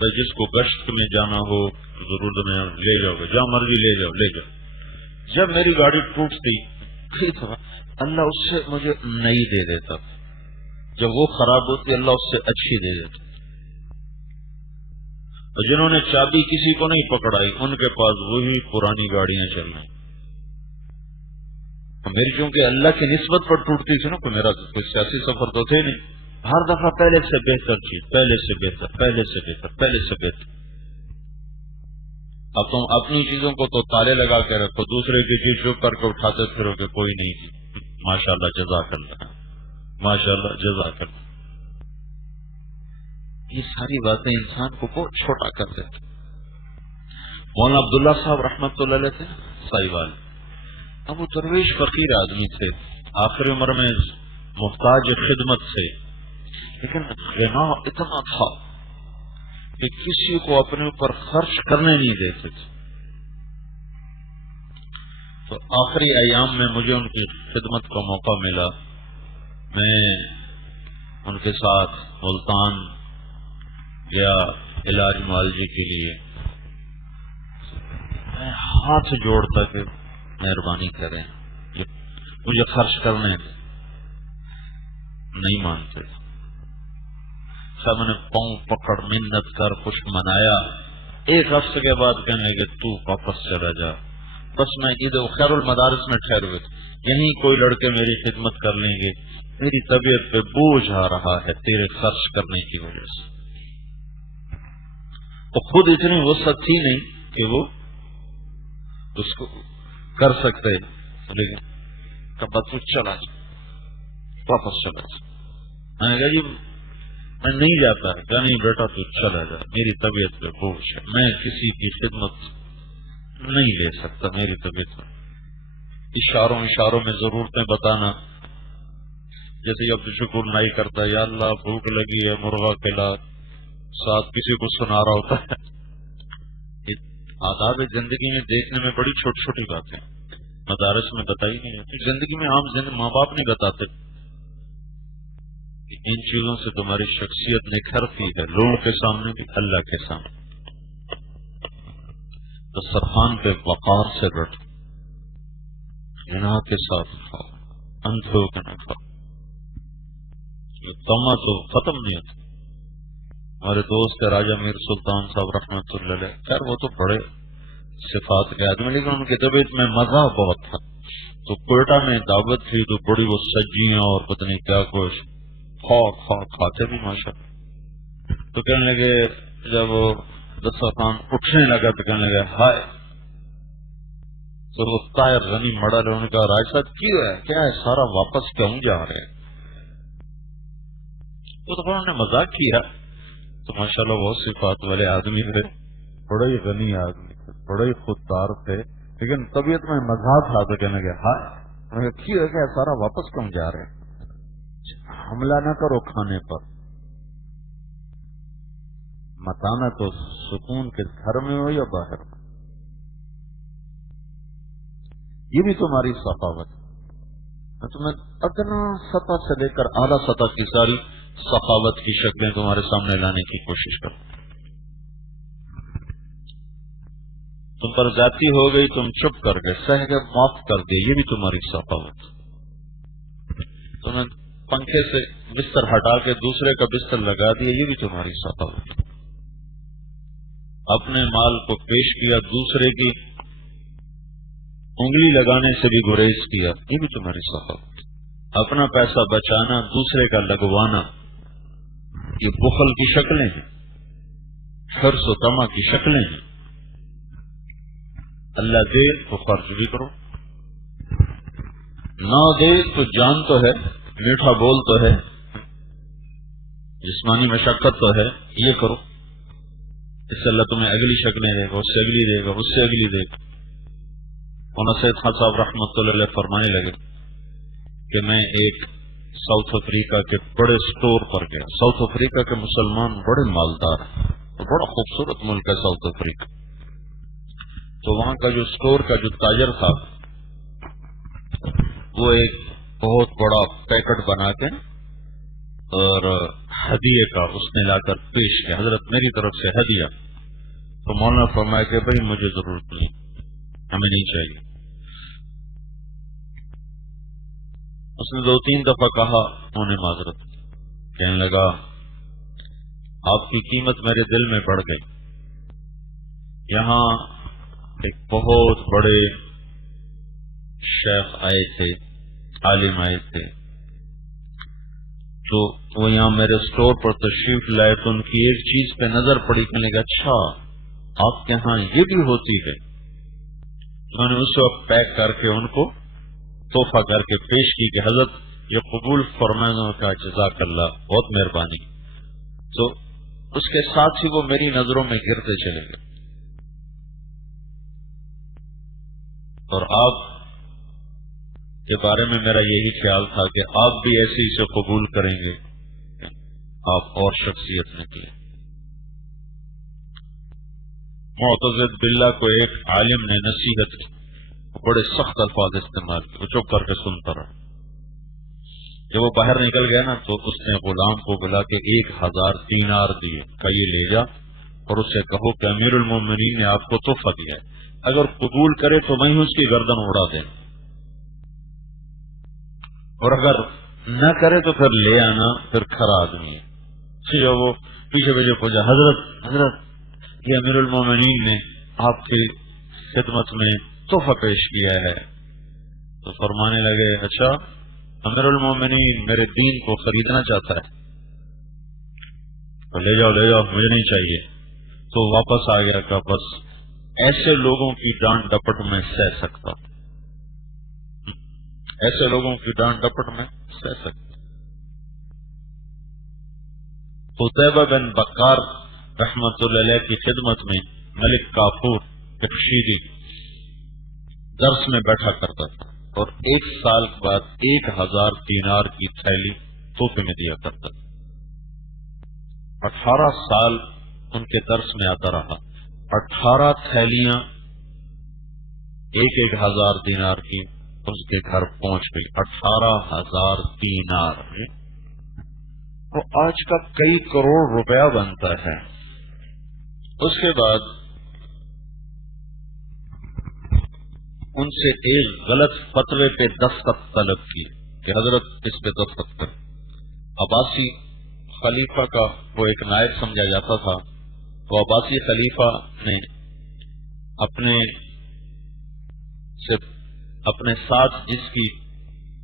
بس جس کو گشت میں جانا ہو ضرورت میں لے جاؤ، جہاں مرضی لے جاؤ لے جاؤ. جب میری گاڑی ٹوٹتی اللہ اس سے مجھے نئی دے دیتا، جب وہ خراب ہوتی اللہ اس سے اچھی دے دیتا. اور جنہوں نے چابی کسی کو نہیں پکڑائی ان کے پاس وہی پرانی گاڑیاں چل رہی. میری چونکہ اللہ کی نسبت پر ٹوٹتی تھی نا، کوئی میرا کوئی سیاسی سفر تو تھے نہیں، ہر دفعہ پہلے سے بہتر چیز، پہلے سے بہتر، پہلے سے بہتر، پہلے سے بہتر۔ اب تم اپنی چیزوں کو تو تالے لگا کے رکھو، دوسرے کی چیز چپ کر کے اٹھاتے پھرو کہ کوئی نہیں تھی، ماشاء اللہ جزاک اللہ، ماشاء اللہ جزاک اللہ۔ یہ ساری باتیں انسان کو بہت چھوٹا کر دیتے۔ مولانا عبداللہ صاحب رحمۃ اللہ علیہ تھے سائیوال، اب وہ درویش فقیر آدمی تھے، آخری عمر میں محتاج خدمت سے، لیکن غنا اتنا تھا کہ کسی کو اپنے اوپر خرچ کرنے نہیں دیتے تھے۔ تو آخری ایام میں مجھے ان کی خدمت کا موقع ملا، میں ان کے ساتھ ملتان گیا علاج معالجے کے لیے۔ میں ہاتھ جوڑتا کہ مہربانی کریں مجھے خرچ کرنے دیں، نہیں مانتے۔ سب نے پاؤں پکڑ منت کر کچھ منایا، ایک ہفتے کے بعد کہنے لگے تو واپس چلا جا، بس میں ادھر خیر المدارس میں ٹھہر ہوئے تھے، یہیں کوئی لڑکے میری خدمت کر لیں گے، میری طبیعت پہ بوجھ آ رہا ہے تیرے خرچ کرنے کی وجہ سے۔ تو خود اتنی وسعت تھی نہیں کہ وہ اس کو کر سکتے، لیکن کب تو چلا جا، واپس چلا جا۔ میں نے کہا جی میں نہیں جاتا ہے، کہ نہیں بیٹا تو چلا جا، میری طبیعت پہ بوجھ ہے، میں کسی کی خدمت نہیں لے سکتا، میری طبیعت میں۔ اشاروں میں ضرورتیں بتانا، جیسے عبد الشکور نائی کرتا ہے، یا اللہ بھوک لگی ہے مرغا کھلا، ساتھ کسی کو سنا رہا ہوتا ہے۔ آداب زندگی میں دیکھنے میں بڑی چھوٹی چھوٹی باتیں مدارس میں بتائی نہیں جاتی، زندگی میں عام ماں باپ نہیں بتاتے۔ ان چیزوں سے تمہاری شخصیت نکھرتی ہے، لوگوں کے سامنے بھی اللہ کے سامنے۔ دسترخوان پہ وقار سے بیٹھو، جناح کے ساتھ کھاؤ، اندھے ہو کے نہ کھاؤ، تما تو ختم نہیں ہوتا۔ ہمارے دوست راجہ میر سلطان صاحب رحمۃ اللہ علیہ، خیر وہ تو بڑے صفات کے آدمی، لیکن ان کی طبیعت میں مزہ بہت تھا۔ تو کوئٹہ میں دعوت تھی تو بڑی وہ سجیاں اور پتہ نہیں کیا کچھ کھاتے بھی ماشاء اللہ۔ تو کہنے لگے جب وہ دسترخوان اٹھنے لگا تو کہنے لگے ہائے، تو وہ طاہر غنی مڑا لے، انہوں نے کہا راج صاحب کی ہے کیا ہے، سارا واپس کیوں جا رہے ہیں؟ وہ تو انہوں نے مذاق کیا، تو ماشاءاللہ بہت صفات والے آدمی تھے، بڑے ہی غنی آدمی تھے، بڑے ہی خوددار تھے، لیکن طبیعت میں مذاق تھا تو کہنے لگے ہائے کی ہے کیا، سارا واپس کیوں جا رہے ہیں؟ حملہ نہ کرو کھانے پر، متانا تو سکون کے گھر میں ہو یا باہر میں، یہ بھی تمہاری ثقافت ہے۔ تمہیں ادنا سطح سے لے کر اعلیٰ سطح کی ساری ثقافت کی شکلیں تمہارے سامنے لانے کی کوشش کرو۔ تم پر زیادتی ہو گئی، تم چپ کر گئے، سہ کے معاف کر دے، یہ بھی تمہاری ثقافت۔ تمہیں پنکھے سے بستر ہٹا کے دوسرے کا بستر لگا دیا، یہ بھی تمہاری ثقافت۔ اپنے مال کو پیش کیا، دوسرے کی انگلی لگانے سے بھی گریز کیا، یہ بھی تمہاری ثقافت۔ اپنا پیسہ بچانا، دوسرے کا لگوانا، یہ بخل کی شکلیں ہیں، حرص و طمع کی شکلیں ہیں۔ اللہ دے تو خرچ بھی کرو، نہ دے تو جان تو ہے، میٹھا بول تو ہے، جسمانی مشقت تو ہے، یہ کرو، اس سے اللہ تمہیں اگلی شکلیں دے گا، اس سے اگلی دے گا، اس سے اگلی دے گا۔ مولانا سید خان صاحب رحمۃ اللہ علیہ فرمانے لگے کہ میں ایک ساؤتھ افریقہ کے بڑے سٹور پر گیا۔ ساؤتھ افریقہ کے مسلمان بڑے مالدار ہیں، بڑا خوبصورت ملک ہے ساؤتھ افریقہ۔ تو وہاں کا جو سٹور کا جو تاجر تھا، وہ ایک بہت بڑا پیکٹ بنا کے اور ہدیے کا اس نے لا کر پیش کیا، حضرت میری طرف سے ہدیہ۔ تو مولانا فرمایا کہ بھائی مجھے ضرورت نہیں، ہمیں نہیں چاہیے۔ اس نے 2-3 دفعہ کہا، انہوں نے معذرت کہنے لگا آپ کی قیمت میرے دل میں بڑھ گئی، یہاں ایک بہت بڑے شیخ آئے تھے، عالم آئے تھے، تو وہ یہاں میرے اسٹور پر تشریف لائے تو ان کی ایک چیز پہ نظر پڑی، کہنے لگا اچھا آپ کے ہاں یہ بھی ہوتی ہے۔ میں نے اس وقت پیک کر کے ان کو تحفہ کر کے پیش کی کہ حضرت یہ قبول فرمانے کا جزاک اللہ، بہت مہربانی۔ تو اس کے ساتھ ہی وہ میری نظروں میں گرتے چلے گئے، اور آپ کے بارے میں میرا یہی خیال تھا کہ آپ بھی ایسے ہی سے قبول کریں گے، آپ اور شخصیت نکلے۔ معتزد باللہ کو ایک عالم نے نصیحت کی، بڑے سخت الفاظ استعمال کیے، وہ چپ کر کے سنتا رہا۔ جب وہ باہر نکل گیا نا تو اس نے غلام کو بلا کے 1000 دینار دیے، کہ یہ لے جا اور اسے کہو کہ امیر المومنین نے آپ کو تحفہ دیا ہے، اگر قبول کرے تو میں اس کی گردن اڑا دیں، اور اگر نہ کرے تو پھر لے آنا، پھر کھرا آدمی ہے۔ جب وہ پیچھے پیچھے پہنچا، حضرت یہ امیر المومنین نے آپ کی خدمت میں تحفہ پیش کیا ہے، تو فرمانے لگے اچھا امیر المومنین میرے دین کو خریدنا چاہتا ہے، تو لے جاؤ مجھے نہیں چاہیے۔ تو واپس آ گیا کہ بس ایسے لوگوں کی ڈانٹ ڈپٹ میں سہ سکتا، ایسے لوگوں کی ڈانٹ ڈپٹ میں سہ سکتا۔ قتیبہ بن بکار رحمت اللہ علیہ کی خدمت میں ملک کافور بخشیری درس میں بیٹھا کرتا تھا، اور 1 سال کے بعد 1000 دینار کی تھیلی تحفے میں دیا کرتا تھا۔ 18 سال ان کے درس میں آتا رہا، 18 تھیلیاں 1000 دینار کی اس کے گھر پہنچ گئی، 18,000 دینار، تو آج کا کئی کروڑ روپیہ بنتا ہے۔ اس کے بعد ان سے ایک غلط فتوے پہ دستخط طلب کی کہ حضرت اس پہ دستخط کر۔ عباسی خلیفہ کا وہ ایک نائب سمجھا جاتا تھا، تو عباسی خلیفہ نے اپنے ساتھ جس کی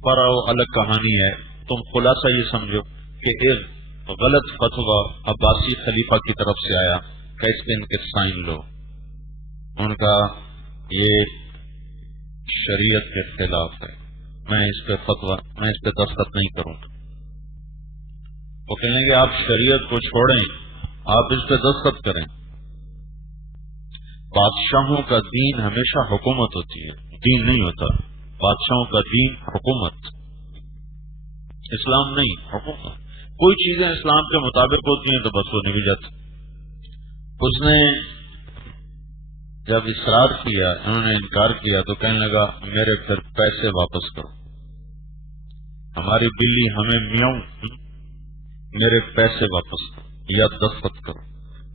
پر الگ کہانی ہے، تم خلاصہ یہ سمجھو کہ ایک غلط فتویٰ عباسی خلیفہ کی طرف سے آیا کہ اس پہ ان کے سائن لو۔ ان کا یہ شریعت کے خلاف ہے، میں اس پہ دستخط نہیں کروں گا۔ وہ کہیں گے آپ شریعت کو چھوڑیں، آپ اس پہ دستخط کریں۔ بادشاہوں کا دین ہمیشہ حکومت ہوتی ہے، دین نہیں ہوتا۔ بادشاہوں کا دین حکومت، اسلام نہیں، حکومت۔ کوئی چیزیں اسلام کے مطابق ہوتی ہیں تو بس وہ نبی جاتی۔ اس نے جب اصرار کیا، انہوں نے انکار کیا، تو کہنے لگا میرے پھر پیسے واپس کرو، ہماری بلی ہمیں میاؤں، میرے پیسے واپس کرو یا دستخط کرو۔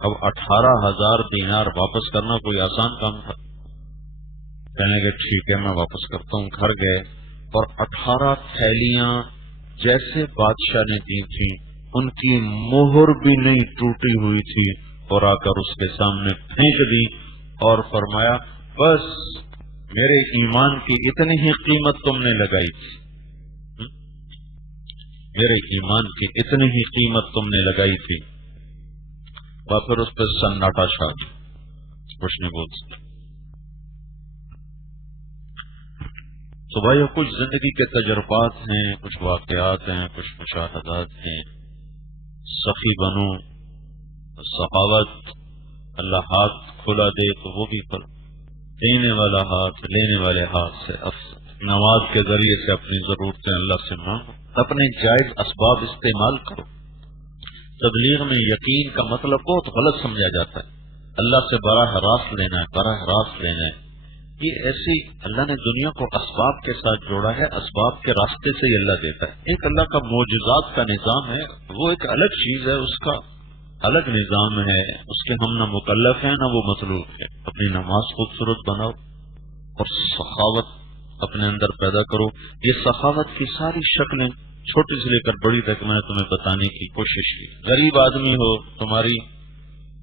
اب 18,000 دینار واپس کرنا کوئی آسان کام تھا؟ کہنے لگے ٹھیک ہے میں واپس کرتا ہوں۔ گھر گئے اور 18 تھیلیاں جیسے بادشاہ نے دی تھی، ان کی مہر بھی نہیں ٹوٹی ہوئی تھی، اور آ کر اس کے سامنے پھینک دی اور فرمایا بس میرے ایمان کی اتنی ہی قیمت تم نے لگائی تھی، میرے ایمان کی اتنی ہی قیمت تم نے لگائی تھی۔ اور پھر اس پہ سناٹا چھا گیا، کچھ نہیں بول سکتا۔ تو بھائی کچھ زندگی کے تجربات ہیں، کچھ واقعات ہیں، کچھ مشاہدات ہیں۔ سخی بنو، سخاوت، اللہ ہاتھ کھلا دے تو وہ بھی کھلا، دینے والا ہاتھ لینے والے ہاتھ سے افضل۔ نماز کے ذریعے سے اپنی ضرورتیں اللہ سے مانگو، اپنے جائز اسباب استعمال کرو۔ تبلیغ میں یقین کا مطلب بہت غلط سمجھا جاتا ہے، اللہ سے براہ راست لینا ہے، براہ راست لینا ہے۔ یہ ایسی اللہ نے دنیا کو اسباب کے ساتھ جوڑا ہے، اسباب کے راستے سے ہی اللہ دیتا ہے۔ ایک اللہ کا معجزات کا نظام ہے، وہ ایک الگ چیز ہے، اس کا الگ نظام ہے، اس کے ہم نہ مکلف ہیں نہ وہ مطلوب ہے۔ اپنی نماز خوبصورت بناؤ اور سخاوت اپنے اندر پیدا کرو۔ یہ سخاوت کی ساری شکلیں چھوٹی سے لے کر بڑی تک میں نے تمہیں بتانے کی کوشش کی۔ غریب آدمی ہو، تمہاری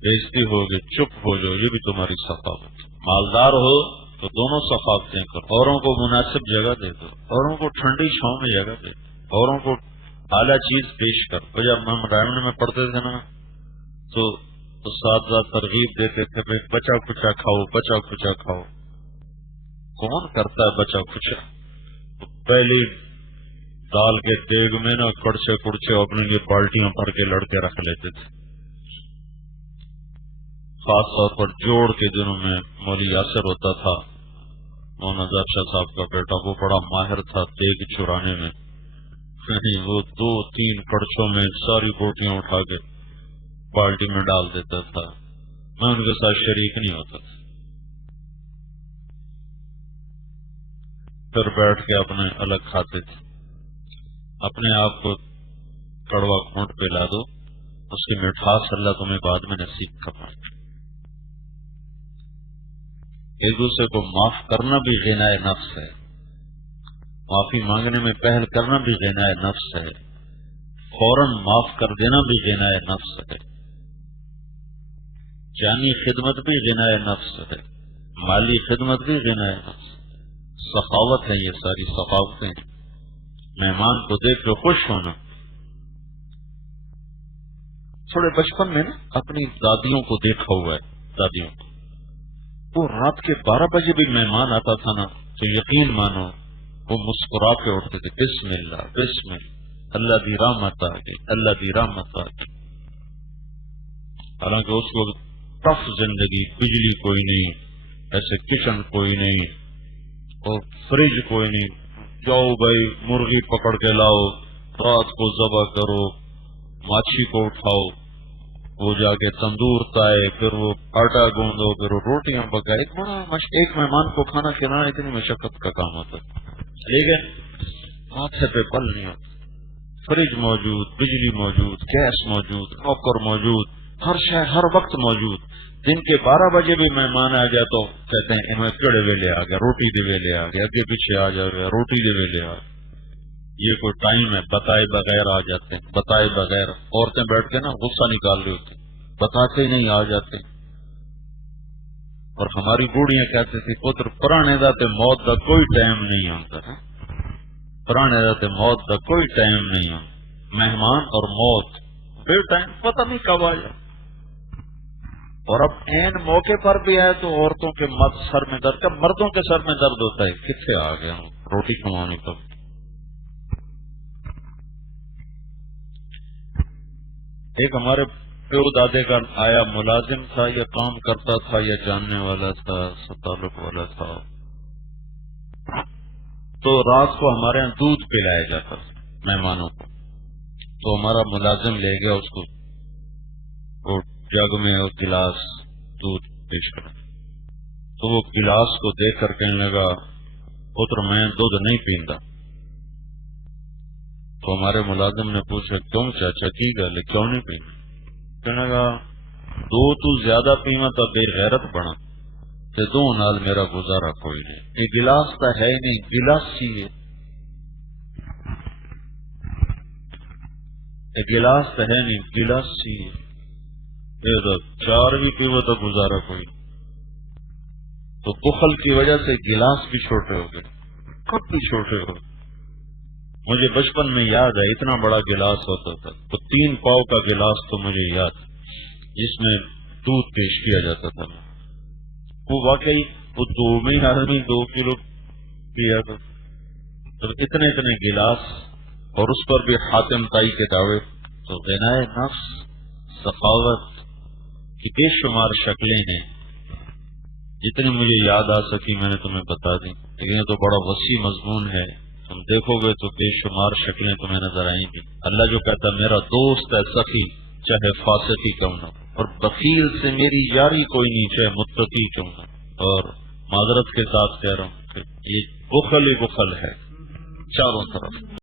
بےزتی ہوگی، چپ ہو جاؤ، یہ بھی تمہاری سخاوت۔ مالدار ہو، تو دونوں ثقافتیں کرو، اوروں کو مناسب جگہ دے دو، اوروں کو ٹھنڈی چھاؤں میں جگہ دے دو، اوروں کو اعلیٰ چیز پیش کر۔ تو جب ہم رائمنڈ میں پڑھتے تھے نا تو اساتذہ ترغیب دیتے تھے بھائی بچا کچا کھاؤ، بچا کچا کھاؤ۔ کون کرتا ہے بچا کچا؟ تو پہلی دال کے دیگ میں نا کڑچے کڑچے اپنے لیے بالٹیاں بھر کے لڑکے رکھ لیتے تھے۔ خاص طور پر جوڑ کے دنوں میں مولوی یاسر ہوتا تھا، مولانا ظاہر شاہ صاحب کا بیٹا، وہ بڑا ماہر تھا دیگ چرانے میں۔ وہ 2-3 کڑچوں میں ساری بوٹیاں اٹھا کے بالٹی میں ڈال دیتا تھا۔ میں ان کے ساتھ شریک نہیں ہوتا تھا، پھر بیٹھ کے اپنے الگ کھاتے تھے۔ اپنے آپ کو کڑوا گھونٹ پلا دو، اس کی مٹھاس اللہ تمہیں بعد میں نصیب کرنا۔ ایک دوسرے کو معاف کرنا بھی غنائے نفس ہے، معافی مانگنے میں پہل کرنا بھی غنائے نفس ہے، فوراً معاف کر دینا بھی غنائے نفس ہے، جانی خدمت بھی غنائے نفس ہے، مالی خدمت بھی غنائے نفس، سخاوت ہے، یہ ساری سخاوتیں۔ مہمان کو دیکھ کے خوش ہونا۔ تھوڑے بچپن میں نا اپنی دادیوں کو دیکھا ہوا ہے، دادیوں کو، وہ رات کے 12 بجے بھی مہمان آتا تھا نا تو یقین مانو وہ مسکرا کے اٹھتے تھے، بسم اللہ بسم اللہ، اللہ دی رحمت آ گئی، اللہ دی رحمت آ گئی۔ حالانکہ اس وقت ٹف زندگی، بجلی کوئی نہیں، ایسے کچن کوئی نہیں اور فریج کوئی نہیں، جاؤ بھائی مرغی پکڑ کے لاؤ، رات کو ذبح کرو، ماچھی کو اٹھاؤ، وہ جا کے تندور تائے، پھر وہ آٹا گوندو، پھر وہ روٹیاں پکائے۔ ایک مہمان کو کھانا کھلانا اتنی مشقت کا کام ہوتا ہے، لیکن ماتھے پہ پل نہیں ہوتا۔ فریج موجود، بجلی موجود، گیس موجود، نوکر موجود، ہر شے ہر وقت موجود۔ دن کے 12 بجے بھی مہمان آ گیا تو کہتے ہیں انہیں کڑے ویلے آ گیا، روٹی دے ویلے آ گیا، اگے پیچھے آ جائے روٹی دے ویلے آ گیا۔ یہ کوئی ٹائم ہے؟ بتائے بغیر آ جاتے ہیں، بتائے بغیر۔ عورتیں بیٹھ کے نا غصہ نکال رہی ہوتی، بتاتے نہیں آ جاتے۔ اور ہماری بوڑھیاں کہتے تھی پتر پرانے دا تے موت دا کوئی ٹائم نہیں آتا ہے، پرانے دا تے موت دا کوئی ٹائم نہیں آتا۔ مہمان اور موت بے ٹائم، پتہ نہیں کب آ جائے۔ اور اب این موقع پر بھی آئے تو عورتوں کے سر میں درد، کب مردوں کے سر میں درد ہوتا ہے، کتنے آ گیا ہوں روٹی کمانے کا۔ ایک ہمارے پیو دادے کا آیا ملازم تھا، یا کام کرتا تھا، یا جاننے والا تھا، تعلق والا تھا، تو رات کو ہمارے یہاں دودھ پلایا جاتا تھا مہمانوں کو۔ تو ہمارا ملازم لے گیا اس کو، وہ جگ میں اور گلاس دودھ پیش کرا، تو وہ گلاس کو دیکھ کر کہنے لگا پتر میں دودھ نہیں پیندا۔ تو ہمارے ملازم نے پوچھا کیوں چاچا کی گل ہے، کیوں نہیں پیندا؟ کہنے لگا دو تو زیادہ پیواں تو بے غیرت بنا تے دو نال میرا گزارا کوئی نہیں۔ یہ گلاس تو ہے ہی نہیں، گلاسی ہے، یہ گلاس تو ہے نہیں، گلاسی ہے، یہ تو چار بھی پیو تو گزارا کوئی۔ تو بخل کی وجہ سے گلاس بھی چھوٹے ہو گئے، کپ بھی چھوٹے ہو گئے۔ مجھے بچپن میں یاد ہے اتنا بڑا گلاس ہوتا تھا، تو 3 پاؤ کا گلاس تو مجھے یاد، جس میں دودھ پیش کیا جاتا تھا۔ وہ واقعی وہ 2 میں آدمی 2 کلو پیا تھا، تو اتنے اتنے گلاس، اور اس پر بھی حاتم تائی کے دعوے۔ تو غنائے نفس، سخاوت کی بے شمار شکلیں ہیں، جتنی مجھے یاد آ سکی میں نے تمہیں بتا دی، لیکن یہ تو بڑا وسیع مضمون ہے، تم دیکھو گے تو بے شمار شکلیں تمہیں نظر آئیں گی۔ اللہ جو کہتا ہے میرا دوست ہے سخی چاہے فاسقی کیوں نہ، اور بخیل سے میری یاری کوئی نہیں چاہے متقی کیوں نہ۔ اور معذرت کے ساتھ کہہ رہا ہوں کہ یہ بخل ہی بخل ہے چاروں طرف۔